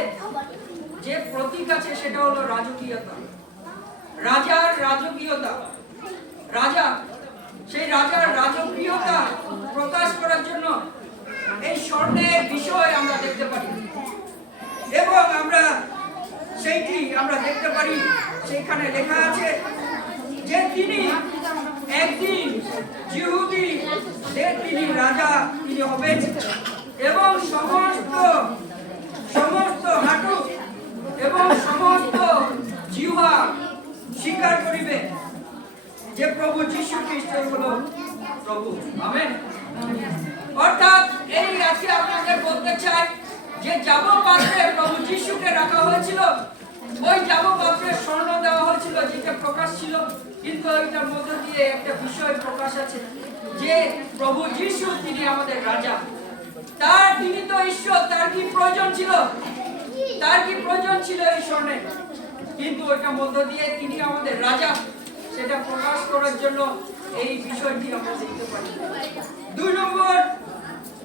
যে প্রতীক আছে সেটা হলো রাজকীয়তা, রাজার রাজকীয়তা। রাজা, সেই রাজার রাজকীয়তা প্রকাশ করার জন্য এই স্বর্ণের বিষয় আমরা দেখতে পারি এবং সেইটি আমরা দেখতে পারি। সেখানে লেখা আছে যে তিনি একদিন যিহুদীদের তিনি রাজা তিনি হবেন এবং সমস্ত হাঁটু এবং সমস্ত জিহ্বা স্বীকার করিবে যে প্রভু যীশু খ্রিস্ট হলো প্রভু। আমেন। অর্থাৎ এই আজকে আপনাদের বলতে চাই যে যাব পাত্রে প্রভু যীশুকে রাখা হয়েছিল, ওই যাব পাত্রে স্বর্ণ দেওয়া হয়েছিল যেটা প্রকাশ ছিল। কিন্তু এটার মধ্যে দিয়ে একটা বিষয় প্রকাশ আছে যে প্রভু যীশু তিনি আমাদের রাজা, তিনি তো ঈশ্বর, তার কি প্রয়োজন ছিল এই স্বর্ণে? কিন্তু ওইটার মধ্যে দিয়ে তিনি আমাদের রাজা, সেটা প্রকাশ করার জন্য এই বিষয়টি আমরা দেখতে পাই। 2 নম্বর,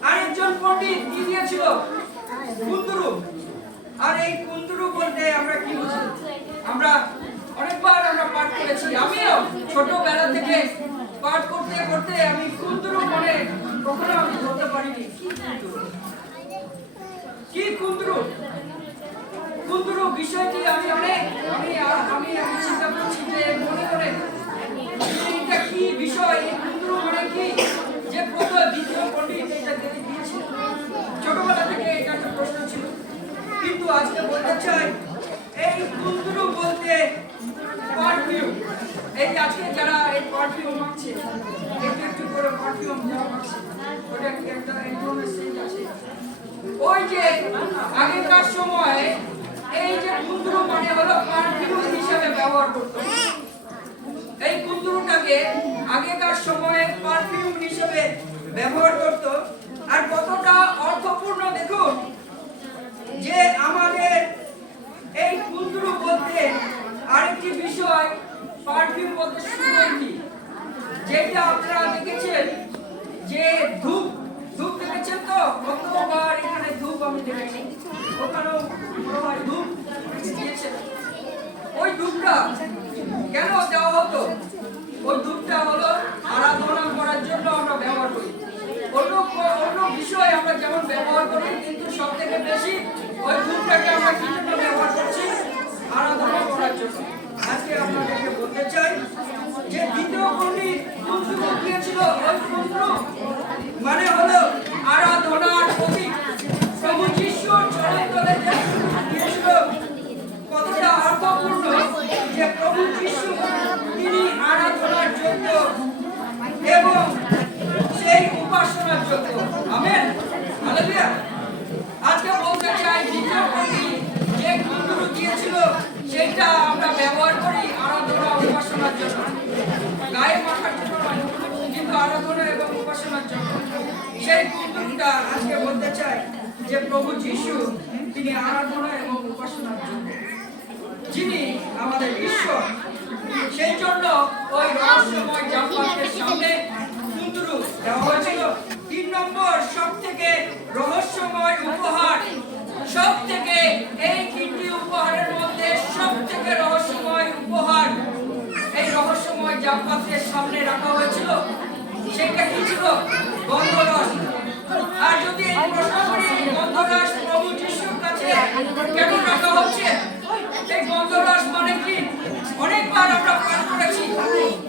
আরেকজন পণ্ডিত কি দিয়েছিল? কুন্দরু। আর এই কুন্দরু বলতে আমরা কি বুঝি? আমরা অনেকবার পাঠ করেছি, আমিও ছোটবেলা থেকে পাঠ করতে করতে আমি কুন্দরু মনে কখনো আমি ধরতে পারিনি। কি কুন্দরু বিষয়টি আমি চিন্তা করছি আজকে বলতে চাই এই কুন্দরু বলতে পারফিউম। এই আজকে যারা এই পারফিউম মাখছে, একটু একটু করে পারফিউম যারা মাখছে, ওটা কি একটা ইনফরমেশন আছে? ওই যে আগেকার সময় এই যে কুন্দরু মানে হলো পারফিউম হিসেবে ব্যবহার করতো। এই কুন্দরুটাকে আগেকার সময়ে পারফিউম হিসেবে ব্যবহার করতো। আর কতটা অর্থপূর্ণ দেখুন, যে আমাদের এই কুন্দরু বলতে আরেকটি বিষয়, পারফিউম বলতে সুগন্ধি। যেটা আপনারা দেখেছেন যে ধূপ, ধূপ দেখেছেন তো, কতবার এখানে ধূপ আমি দেখেছি, ওখানেও ধূপ দিয়েছে। ওই ধূপটা কেন দেওয়া হতো? ওই ধূপটা হলো আরাধনা করার জন্য আমরা ব্যবহার করি। অন্য বিষয় আমরা যেমন ব্যবহার করি, কিন্তু সব থেকে বেশি ওই ধূপটাকে আমরা কি জন্য ব্যবহার করছি? আরাধনা করার জন্য। আজকে আপনাদেরকে বলতে চাই যে দ্বিতীয় পণ্ডিত কুন্দরু দিয়েছিল, ওই কুন্দরু মানে হলো আরাধনার প্রতীক। প্রভু যিশুর চরণ তলে দিয়েছিল, কতটা অর্থপূর্ণ যে প্রভু যিশু তিনি আরাধনার যোগ্য এবং সেই উপাসনার যোগ্য। Amen, hallelujah. আজকে বলতে চাই দ্বিতীয় পণ্ডিত যে কুন্দরু দিয়েছিল, সেটা আমরা ব্যবহার করি আরাধনা উপাসনার জন্য, গায়ে মাখার জন্য নয়, কিন্তু আরাধনা এবং উপাসনার জন্য। সেই কুন্দরুটা আজকে বলতে চাই যে প্রভু যিশু তিনি আরাধনা এবং উপাসনার জন্য, যিনি আমাদের ঈশ্বর। সেই জন্য ওই রহস্যময় জামপাত্রের সামনে কুন্দরু দেওয়া হয়েছিল। 3 নম্বর সব থেকে রহস্যময় উপহার, সব থেকে এই 3টি উপহারের মধ্যে সব থেকে রহস্যময় উপহার এই রহস্যময় জামপাত্রের সামনে রাখা হয়েছিল। সেটা কি ছিল? গন্ধরস। আর যদি এই প্রশ্ন করি, গন্ধরস প্রভু যিশুর কাছে কেন রাখা হচ্ছে? এই গন্ধরস মানে কি? অনেকবার আমরা পাঠ করেছি,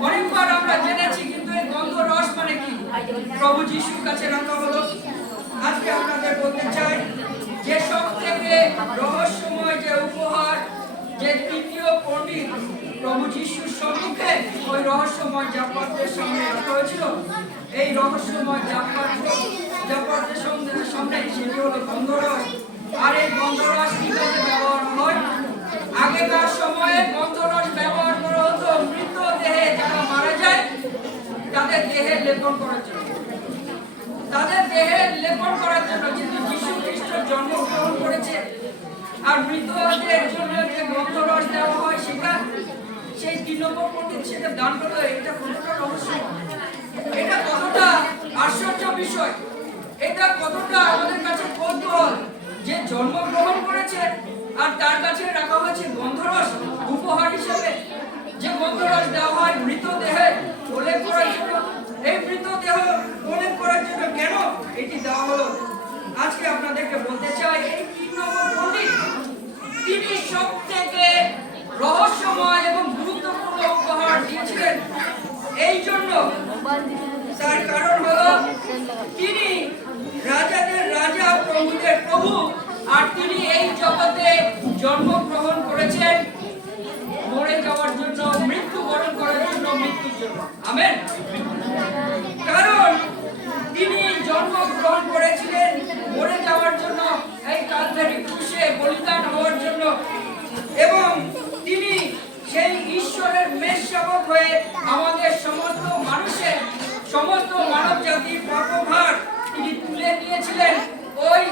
অনেকবার আমরা জেনেছি, কিন্তু এই গন্ধরস মানে কি? প্রভু যিশুর কাছে রাখা হলো। আজকে আপনাদের বলতে চাই যে সব থেকে রহস্যময় যে উপহার, যে তৃতীয় পণ্ডিত প্রভু যিশুর সম্মুখে ওই রহস্যময় জামপাত্রের সামনে রাখা হয়েছিল, এই রহস্যময় জামপাত্রের সামনে সেটি হলো গন্ধরস। আর এই গন্ধরস কি কাজে ব্যবহার হয়? আগেকার সময়ে গন্ধরস ব্যবহার করা হতো মৃতদেহে, যারা মারা যায় তাদের দেহে লেপন করার জন্য, তাদের দেহে লেপন করার জন্য। কিন্তু যীশু খ্রিস্ট জন্মগ্রহণ করেছে, আর মৃতদের জন্য যে গন্ধরস দেওয়া হয়, সেটা সেই 3 নম্বর পণ্ডিত সেটা দান করলো। এটা কতটা রহস্য, এটা কতটা আশ্চর্য বিষয়, এটা কতটা আমাদের কাছে কৌতূহল যে জন্মগ্রহণ করেছে আর তার কাছে রাখা হয়েছে গন্ধরস উপহার হিসেবে। যে গন্ধরস দেওয়া হয় মৃতদেহে প্রলেপ করার জন্য, এই মৃতদেহ প্রলেপ করার জন্য কেন এটি দেওয়া হলো? আজকে আপনাদেরকে বলতে চাই এই 3 নম্বর পণ্ডিত তিনি সব থেকে রহস্যময় এবং গুরুত্বপূর্ণ উপহার দিয়েছিলেন। এই জন্য তার কারণ হলো তিনি রাজাদের রাজা, প্রভুদের প্রভু, আর তিনি এই জগতে জন্মগ্রহণ করেছেন মরে যাওয়ার জন্য, মৃত্যুবরণ করার জন্য, মৃত্যুর জন্য। আমেন। কারণ তিনি জন্মগ্রহণ করেছিলেন মরে যাওয়ার জন্য, এই কালভারি ক্রুশে বলিদান হওয়ার জন্য, এবং তিনি সেই ঈশ্বরের মেষশাবক হয়ে আমাদের সমস্ত মানুষের, সমস্ত মানব জাতির পাপভার তিনি তুলে নিয়েছিলেন ওই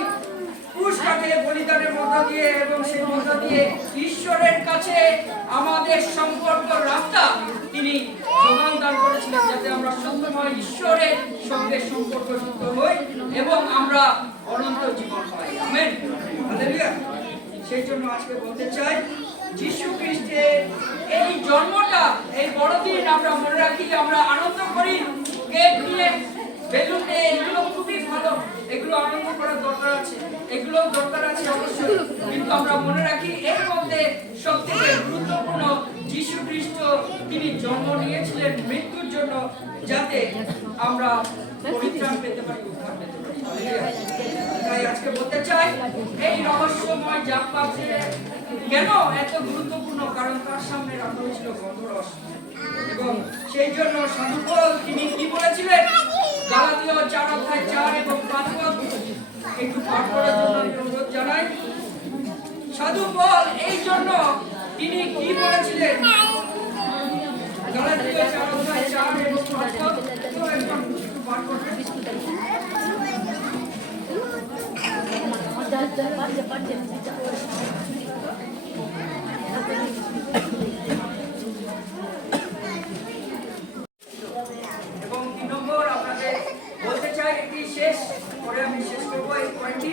ক্রুশটাকে বলিদানের মধ্য দিয়ে, এবং সেই মধ্য দিয়ে ঈশ্বরের কাছে আমাদের সম্পর্ক রাস্তা তিনি যোগান দান করেছিলেন, যাতে আমরা সত্যময় ঈশ্বরের সঙ্গে সম্পর্কযুক্ত হই এবং আমরা অনন্ত জীবন পাই। Amen, hallelujah. সেই জন্য আজকে বলতে চাই যীশু খ্রিস্টের এই জন্মটা, এই বড়দিন আমরা মনে রাখি, আমরা আনন্দ করি, কেক নিয়ে, বেলুন নিয়ে, এগুলো খুবই ভালো, এগুলো আনন্দ করার দরকার আছে, এগুলো দরকার আছে অবশ্যই, কিন্তু আমরা মনে রাখি এর মধ্যে সব থেকে গুরুত্বপূর্ণ যীশু খ্রিস্ট তিনি জন্ম নিয়েছিলেন মৃত্যুর জন্য, যাতে আমরা পরিত্রাণ পেতে পারি, উদ্ধার পেতে পারি। তাই আজকে বলতে চাই এই রহস্যময় জাপপাত্রে কেন এত গুরুত্বপূর্ণ, কারণ তার সামনে রাখা হয়েছিল গন্ধরস। এবং সেই জন্য সাধু পৌল তিনি কি বলেছিলেন, গালাতীয় 4:4 এবং 5 পদ একটু পাঠ করার জন্য আমি অনুরোধ জানাই। সাধু পৌল এই জন্য তিনি কি বলেছিলেন, গালাতীয় 4:4 এবং 5 পদ তো একবার একটু পাঠ করবেন। এবং 3 নম্বর আপনাদের বলতে চাই, এটি শেষ করে আমি শেষ করবো এই পয়েন্টটি,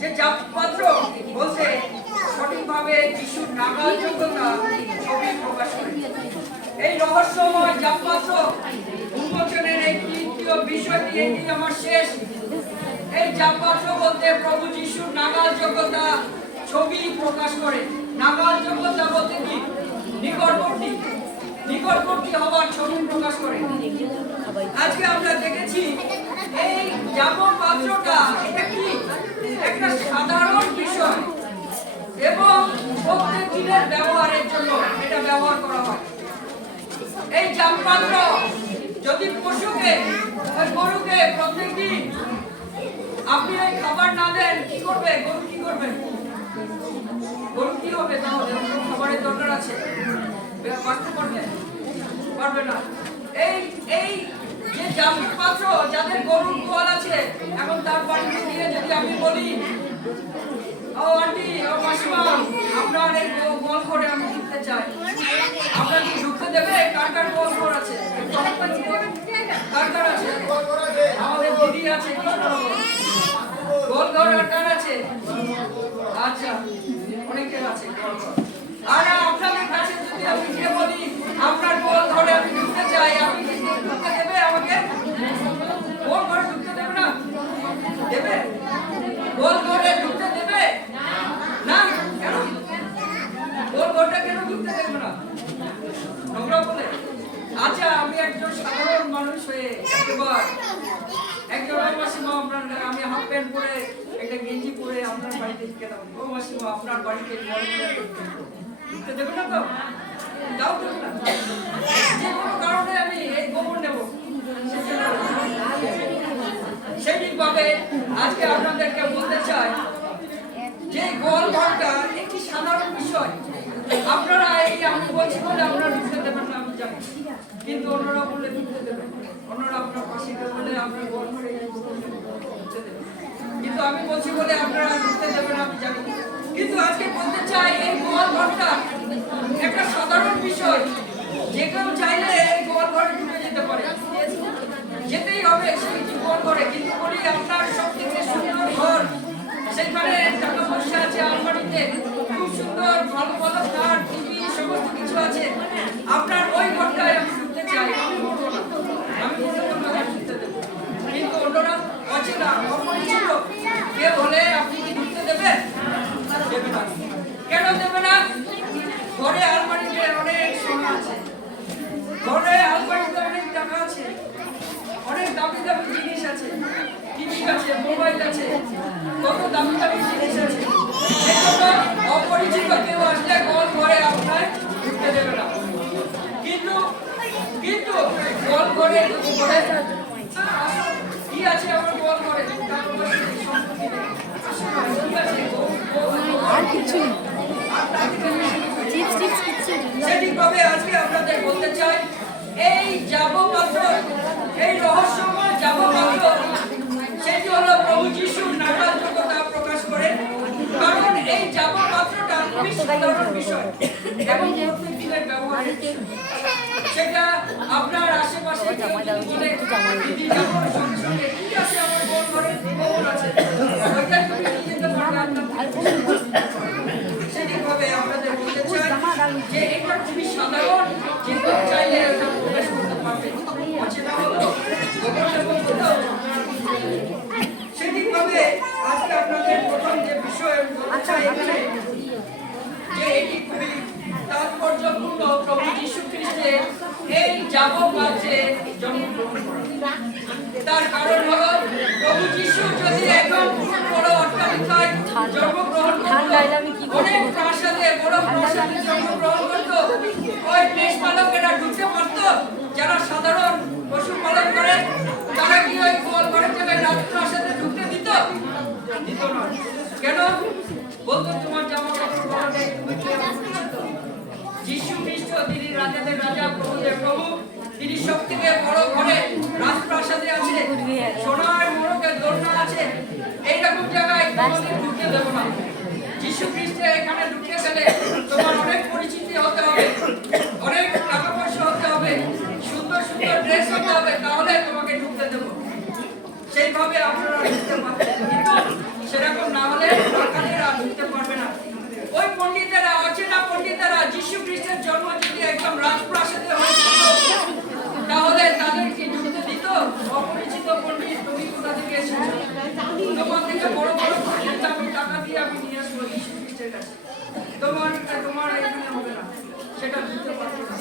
যে জাপপাত্র বলতে সঠিকভাবে যিশুর নাগাল যোগ্যতা ছবি প্রকাশ করে। এই রহস্যময় জাপপাত্র উন্মোচনের এই তৃতীয় বিষয়টি, এটি আমার শেষ। এই জাপপাত্র বলতে প্রভু যিশুর নাগাল যোগ্যতা ছবি প্রকাশ করে। নাগাল যোগ্যতা বলতে কি, নিকটবর্তী, নিকটবর্তী হওয়ার ছবি প্রকাশ করে। আজকে আমরা দেখেছি এই জাপপাত্রটা এটা কি একটা সাধারণ বিষয় এবং প্রত্যেক দিনের ব্যবহারের জন্য এটা ব্যবহার করা হয়। এই জাপপাত্র যদি পশুকে, গরুকে প্রত্যেকদিন আপনি এই খাবার না দেন, কি করবে গরু? কি করবে গরু? কি হবে? তাহলে খাবারের দরকার আছে, বাঁচতে পারবে না। এই এই যে জাপপাত্র যাদের গরুর গোয়াল আছে, এখন তার বাড়িতে গিয়ে যদি আমি বলি, ও আন্টি, ও মাসিমা, আপনার এই গোয়াল ঘরে আমি ঢুকতে চাই, আপনার কি ঢুকতে দেবে? কার কার গোয়াল ঘর আছে? কার কার আছে? আমাদের দিদি আছে, গোয়াল ঘর আর কার আছে? আচ্ছা, অনেকের আছে। আর আপনাদের কাছে যদি আমি গিয়ে বলি, আপনার গোয়াল ঘরে আমি ঢুকতে চাই, আপনি কি ঢুকতে দেবে আমাকে? গোয়াল ঘরে ঢুকতে দেবে না? দেবে? গোয়াল ঘরে ঢুকতে দেবে না? কেন? গোয়াল ঘরটা কেন ঢুকতে দেবে না? নোংরা বলে? আচ্ছা, আমি একজন সাধারণ মানুষ হয়ে একজন মাসিমা, আমি হাফ প্যান্ট পরে একটা গেঞ্জি পরে আপনার বাড়িতে গেলাম, ও মাসিমা, আপনার বাড়িতে ঢুকতে দেবে না তো? তাও দেবে না? যে কোনো কারণে আমি এই গোবর নেব, সেইভাবে আজকে আপনাদেরকে বলতে চাই যে গোয়াল ঘরটা একটি সাধারণ বিষয়। আপনারা এই আমি বলছি বলে আপনারা ঢুকতে দেবেন না, আমি জানি, কিন্তু অন্যরা বললে ঢুকতে দেবেন। অন্যরা আপনার পাশে বলে আপনার গোয়াল ঘরে ঢুকতে দেবেন, কিন্তু আমি বলছি বলে আপনারা ঢুকতে দেবেন, আমি জানি। কিন্তু আজকে বলতে চাই এই গোয়াল ঘরটা একটা সাধারণ বিষয়, যে কেউ চাইলে এই গোয়াল ঘরে ঢুকে যেতে পারে, যেতেই হবে সেই গোয়াল ঘরে। কিন্তু বলি, আপনার সব থেকে সুন্দর ঘর, সেখানে টাকা পয়সা আছে, আলমারিতে খুব সুন্দর ভালো ভালো কার, টিভি, সমস্ত কিছু আছে, আপনার ওই ঘরটায় আমি ঢুকতে চাই, আমি বলবো না, আমি ঢুকতে দেবো। কিন্তু অন্যরা অচেনা, অপরিচিত কেউ হলে আপনি কি ঢুকতে দেবেন? দেবে না। কেন দেবে না? ঘরে আলমারিতে অনেক সোনা আছে, ঘরে আলমারিতে অনেক টাকা আছে, অনেক দামি দামি জিনিস আছে, টিভি আছে, মোবাইল আছে, কত দামি দামি জিনিস আছে। সেজন্য অপরিচিত কেউ আসলে গোয়াল ঘরে আপনার ঢুকতে দেবে না। কিন্তু কিন্তু গোয়াল ঘরে কি আছে? আমার গোয়াল ঘরে সেটিভাবে আজকে আপনাদের বলতে চাই, এই জাপপাত্র, এই রহস্যময় জাপপাত্র, সেটি হলো প্রভু যিশুর নাগাল যোগ্যতা প্রকাশ করে। কারণ এই জাপপাত্রটা খুবই সাধারণ বিষয় এবং প্রত্যেক দিনের ব্যবহার। সেটা আপনার আশেপাশে কি আছে? আমার গোয়াল ঘরে গোবর আছে, ওইটাই তুমি নিয়ে যেতে পারবে। সেটিভাবে আপনাদের বলতে চাই যে এটা খুবই সাধারণ, যে কেউ চাইলে এটা প্রকাশ করতে পারবে। সেটিভাবে আজকে আপনাদের প্রথম যে বিষয় বলতে চাই এখানে, যে এটি খুবই তাৎপর্যপূর্ণ। প্রভু যীশু খ্রিস্টের এই জাপপাত্রে তার কারণ হলো প্রভু যিশু যদি একদম বড় অট্টালিকায় জন্মগ্রহণ করতো, অনেক প্রাসাদে বড় প্রাসাদে জন্মগ্রহণ করতো, ওই মেষপালকেরা ঢুকতে পারতো? যারা সাধারণ পশুপালন করে তারা কি ওই গোয়াল ঘরের জায়গায় রাজপ্রাসাদে ঢুকতে দিত? দিত না। কেন? বলতো তোমার জামা কাপড় বড় নেই, তুমি কি এমন পরিচিত? যিশু খ্রিস্ট তিনি রাজাদের রাজা, প্রভুদের প্রভু, তিনি সবথেকে বড় ঘরে রাজপ্রাসাদে আছে, সোনার মোড়কের দোলনা আছে। এইরকম জায়গায় তোমাদের ঢুকতে দেবো না। যিশু খ্রিস্টের এখানে ঢুকতে গেলে তোমার অনেক পরিচিতি হতে হবে, অনেক টাকা পয়সা হতে হবে, সুন্দর সুন্দর ড্রেস হতে হবে, তাহলে তোমাকে ঢুকতে দেবো। সেইভাবে আপনারা ঢুকতে পারবেন, কিন্তু সেরকম না হলে আপনারা ঢুকতে পারবে না। ওই পণ্ডিতেরা, অচেনা পণ্ডিতেরা যিশু খ্রিস্টের জন্ম যদি একদম রাজপ্রাসাদে হয়েছিল তাহলে তাদেরকে ঢুকতে দিত? অপরিচিত পণ্ডিত, তুমি কোথা থেকে এসেছো? তোমার থেকে বড় বড় পণ্ডিত আমি টাকা দিয়ে আমি নিয়ে আসবো যিশু খ্রিস্টের কাছে, তোমার এখানে হবে না, সেটা ঢুকতে পারবে না।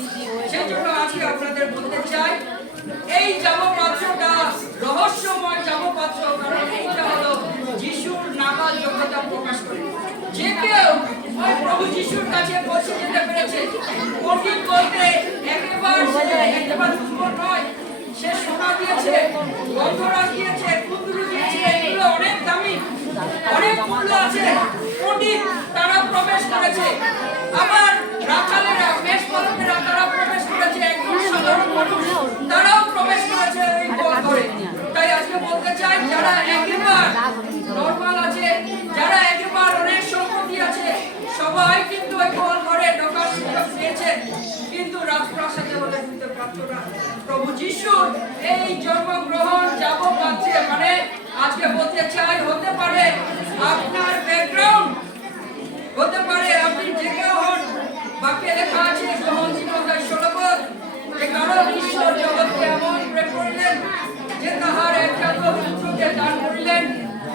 সেই জন্য আজকে আপনাদের বলতে চাই, এই জামপাত্রটা রহস্যময় জামপাত্র, কারণ এইটা হলো যিশুর নাগাল যোগ্যতা প্রকাশ করে। যে কেউ ওই প্রভু যিশুর কাছে পৌঁছে যেতে পেরেছে। পণ্ডিত বলতে একেবারে দুর্বল নয়, সে সোনা দিয়েছে, গন্ধরাজ দিয়েছে, কুন্দরু দিয়েছে, এগুলো অনেক দামি, অনেক মূল্য আছে। পণ্ডিত তারা প্রবেশ করেছে, আবার রাখালেরা, মেষপালকেরা তারা প্রবেশ করেছে, একদম সাধারণ মানুষ তারাও প্রবেশ করেছে এই ঘরে। তাই আজকে বলতে চাই, যারা একেবারে নরমাল আছে, যারা একেবারে অনেক সম্পত্তি আছে, সবাই কিন্তু ওই গোয়াল ঘরে ঢোকার সুযোগ পেয়েছে, কিন্তু রাজপ্রাসাদে হলে ঢুকতে পারত না। প্রভু যিশুর এই জন্মগ্রহণ জামপাত্রে, মানে আজকে বলতে চাই, হতে পারে আপনার ব্যাকগ্রাউন্ড, হতে পারে আপনি যে কেউ হন। বাক্যে লেখা আছে যোহন 3:16, যে কারণ ঈশ্বর জগৎকে এমন প্রেম করিলেন যে তাহার একমাত্র পুত্রকে দান করিলেন,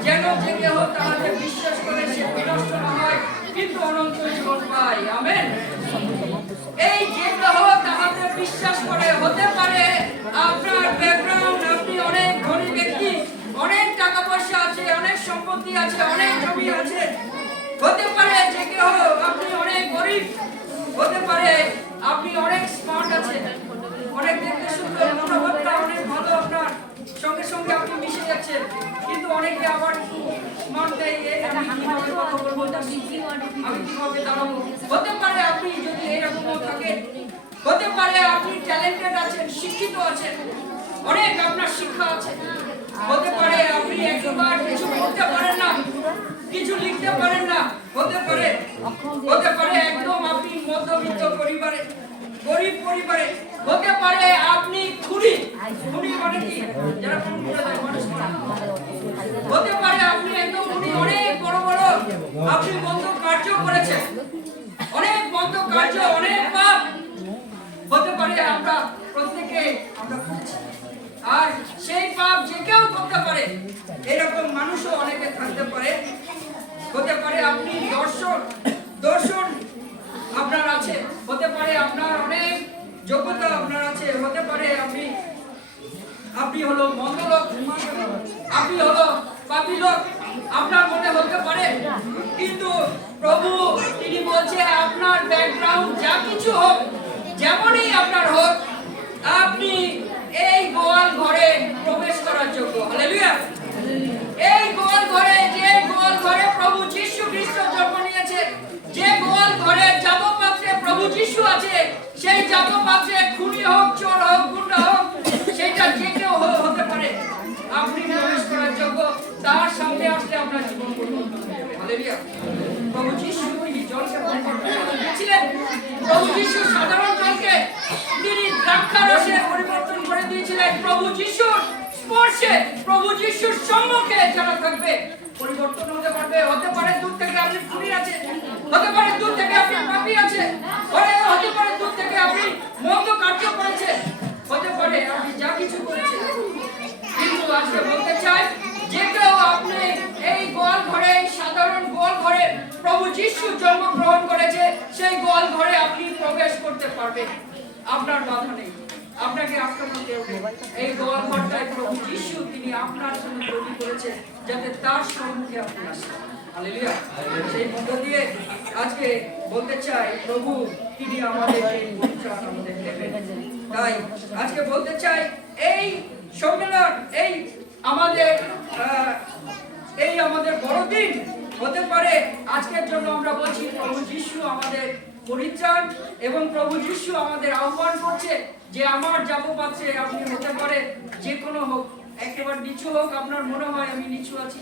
যেন যে কেহ তাহাতে বিশ্বাস করে সে বিনষ্ট না হয়, কিন্তু অনন্ত জীবন পায়। আমেন। এই যে কেহ তাহাতে বিশ্বাস করে, হতে পারে আপনার ব্যাকগ্রাউন্ড, আপনি অনেক ধনী ব্যক্তি, অনেক টাকা পয়সা আছে, অনেক সম্পত্তি আছে, অনেক জমি আছে। হতে পারে যে কেহ আপনি অনেক গরিব, হতে পারে আপনি অনেক স্মার্ট আছেন, অনেক দেখতে সুন্দর, মনোভাবটা অনেক ভালো, আপনার সঙ্গে সঙ্গে আপনি মিশে যাচ্ছেন, কিন্তু অনেকে আবার স্মার্ট দেয়, আমি কিভাবে কথা বলবো, আমি কিভাবে দাঁড়াবো। হতে পারে আপনি যদি এরকমও থাকেন, হতে পারে আপনি ট্যালেন্টেড আছেন, শিক্ষিত আছেন, অনেক আপনার শিক্ষা আছে। হতে পারে আপনি একেবারে কিছু করতে পারেন না, কিছু লিখতে পারেন না। হতে পারে একদম আপনি মধ্যবিত্ত পরিবারে, গরিব পরিবারে। হতে পারে আপনি খুনি মানে কি, যারা খুন করে দেয় মানুষ। হতে পারে আপনি একদম খুনি, অনেক বড় বড় আপনি বন্ধ কার্য করেছেন, অনেক বন্ধ কার্য, অনেক পাপ। হতে পারে আমরা প্রত্যেকে আমরা করেছি, আর সেই পাপ যে কেউ করতে পারে, এরকম মানুষও অনেকে থাকতে পারে। হতে পারে আপনি দর্শন আপনার আছে, হতে পারে আপনার অনেক যোগ্যতা আপনার আছে, হতে পারে আপনি হলো মন্দ লোক, আপনি হলো পাপী লোক, আপনার মনে হতে পারে। কিন্তু প্রভু তিনি বলছে, আপনার ব্যাকগ্রাউন্ড যা কিছু হোক, যেমনই আপনার হোক, আপনি এই গোয়াল ঘরে প্রবেশ করার যোগ্য। হালেলুয়া। এই গোয়াল ঘরে, যে গোয়াল ঘরে প্রভু যিশু খ্রিস্ট জন্ম নিয়েছে, যে গোয়াল ঘরে জামপাত্রে প্রভু যিশু আছে, সেই জামপাত্রে খুনি হোক, চোর হোক, গুন্ডা হোক, সেটা যে কেউ হতে পারে, আপনি প্রবেশ করার যোগ্য। তার সামনে আসলে আপনার জীবন পরিবর্তন হয়ে যাবে। হালেলুয়া। প্রভু যিশু তিনি জলকে পরিবর্তন করেছিলেন। প্রভু যিশু সাধারণ জলকে তিনি দ্রাক্ষারসে পরিবর্তন করে দিয়েছিলেন। প্রভু যিশুর স্পর্শে, প্রভু যিশুর সম্মুখে যারা থাকবে পরিবর্তন হতে পারবে। হতে পারে দূর থেকে আপনি খুনি আছে, হতে পারে দূর থেকে আপনি পাপী আছে, হতে পারে দূর থেকে আপনি মন্দ কার্য করেছেন, হতে পারে আপনি যা কিছু করেছেন। কিন্তু আজকে বলতে চাই, যে কেউ আপনি এই গোয়াল ঘরে, সাধারণ গোয়াল ঘরে প্রভু যিশু জন্মগ্রহণ করেছে, সেই গোয়াল ঘরে আপনি প্রবেশ করতে পারবেন, আপনার বাধা নেই, আপনাকে আক্রমণ করবে। এই গোয়াল ঘরটাই প্রভু যিশু তিনি আপনার জন্য তৈরি করেছে যাতে তার সম্মুখে আপনি আসেন। হালেলুয়া। সেই মধ্য দিয়ে আজকে বলতে চাই প্রভু তিনি আমাদেরকে পরিত্রাণ আমাদের দেবেন। তাই আজকে বলতে চাই এই সম্মেলন এই আমাদের বড়দিন হতে পারে আজকের জন্য আমরা বলছি প্রভু যিশু আমাদের পরিত্রাণ এবং প্রভু যিশু আমাদের আহ্বান করছে যে আমার যাবপাত্রে আপনি হতে পারে যে কোনো হোক, একেবারে নিচু হোক, আপনার মনে হয় আমি নিচু আছি,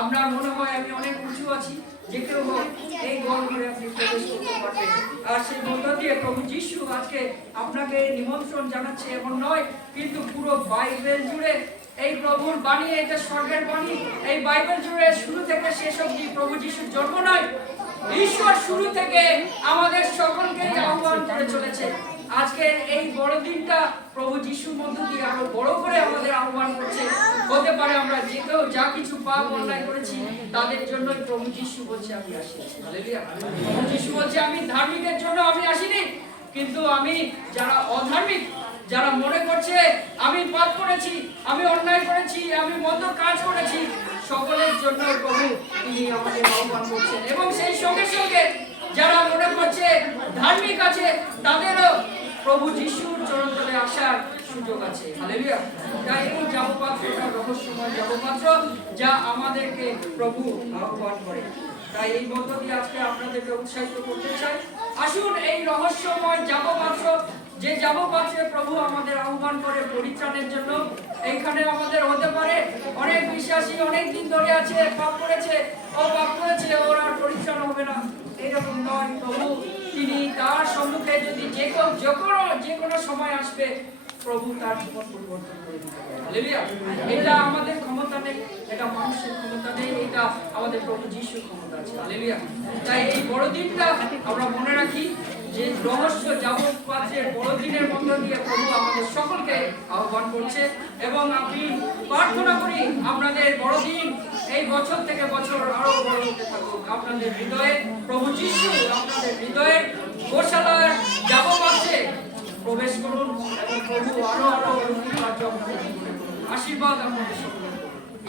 আপনার মনে হয় আমি অনেক উঁচু আছি, যে কেউ হোক এই ঘর ঘরে আপনি প্রবেশ করতে পারবেন। আর সেই মধ্য দিয়ে প্রভু যিশু আজকে আপনাকে নিমন্ত্রণ জানাচ্ছে, এমন নয় কিন্তু পুরো বাইবেল জুড়ে এই প্রভুর বাণী, এটা স্বর্গের বাণী, এই বাইবেল জুড়ে শুরু থেকে শেষ অবধি প্রভু যিশুর জন্ম নয়, ঈশ্বর শুরু থেকে আমাদের সকলকে আহ্বান করে চলেছে। আজকের এই বড়দিনটা প্রভু যিশুর মধ্য দিয়ে আরো বড় করে আমাদের আহ্বান করছে। হতে পারে আমরা যে কেউ যা কিছু পাপ অন্যায় করেছি তাদের জন্যই প্রভু যিশু বলছে আমি আসিনি। হালেলুয়া। প্রভু যিশু বলছে আমি ধার্মিকের জন্য আমি আসিনি, কিন্তু আমি যারা অধার্মিক, যারা মনে করছে আমি পাপ করেছি, আমি অন্যায় করেছি, আমি মন্দ কাজ করেছি, সকলের জন্য প্রভু তিনি আমাদের আহ্বান করছেন। এবং সেই সঙ্গে সঙ্গে যারা মনে করছে ধার্মিক আছে তাদেরও প্রভু যিশুর চরণতলে আসার সুযোগ আছে। হালেলুয়া। তাই এই যাবপাত্রটা রহস্যময় যাবপাত্র যা আমাদেরকে প্রভু আহ্বান করে। তাই এই মধ্য দিয়ে আজকে আপনাদেরকে উৎসাহিত করতে চাই, আসুন এই রহস্যময় যাবপাত্র, যে যাবপাত্রে প্রভু আমাদের আহ্বান করে পরিত্রাণের জন্য। এইখানে আমাদের হতে পারে অনেক বিশ্বাসী অনেক দিন ধরে আছে, পাপ করেছে, ও পাপ করেছে, ওর আর পরিত্রাণ হবে না, এরকম নয়। প্রভু তিনি তার সম্মুখে যদি যে কোনো সময় আসবে, প্রভু তার জীবন পরিবর্তন করে দিতে পারে। হালেলুয়া। এটা আমাদের ক্ষমতা নেই, এটা মানুষের ক্ষমতা নেই, এটা আমাদের প্রভু যিশুর ক্ষমতা আছে। হালেলুয়া। তাই এই বড়দিনটা আমরা মনে রাখি যে রহস্য যাবপাত্রের বড়দিনের মধ্য দিয়ে প্রভু আমাদের সকলকে আহ্বান করছে। এবং আমি প্রার্থনা করি আপনাদের বড়দিন এই বছর থেকে বছর আরো বড় হতে থাকুক। আপনাদের হৃদয়ে প্রভু যিশু আপনাদের হৃদয়ের গোশালার যাবপাত্রে প্রবেশ করুন এবং প্রভু আরো আরো কার্য আপনাদের জীবনে করুন। আশীর্বাদ আপনাদের সকলের।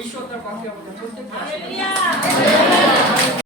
ঈশ্বর তার বাক্যে আমাদের প্রত্যেককে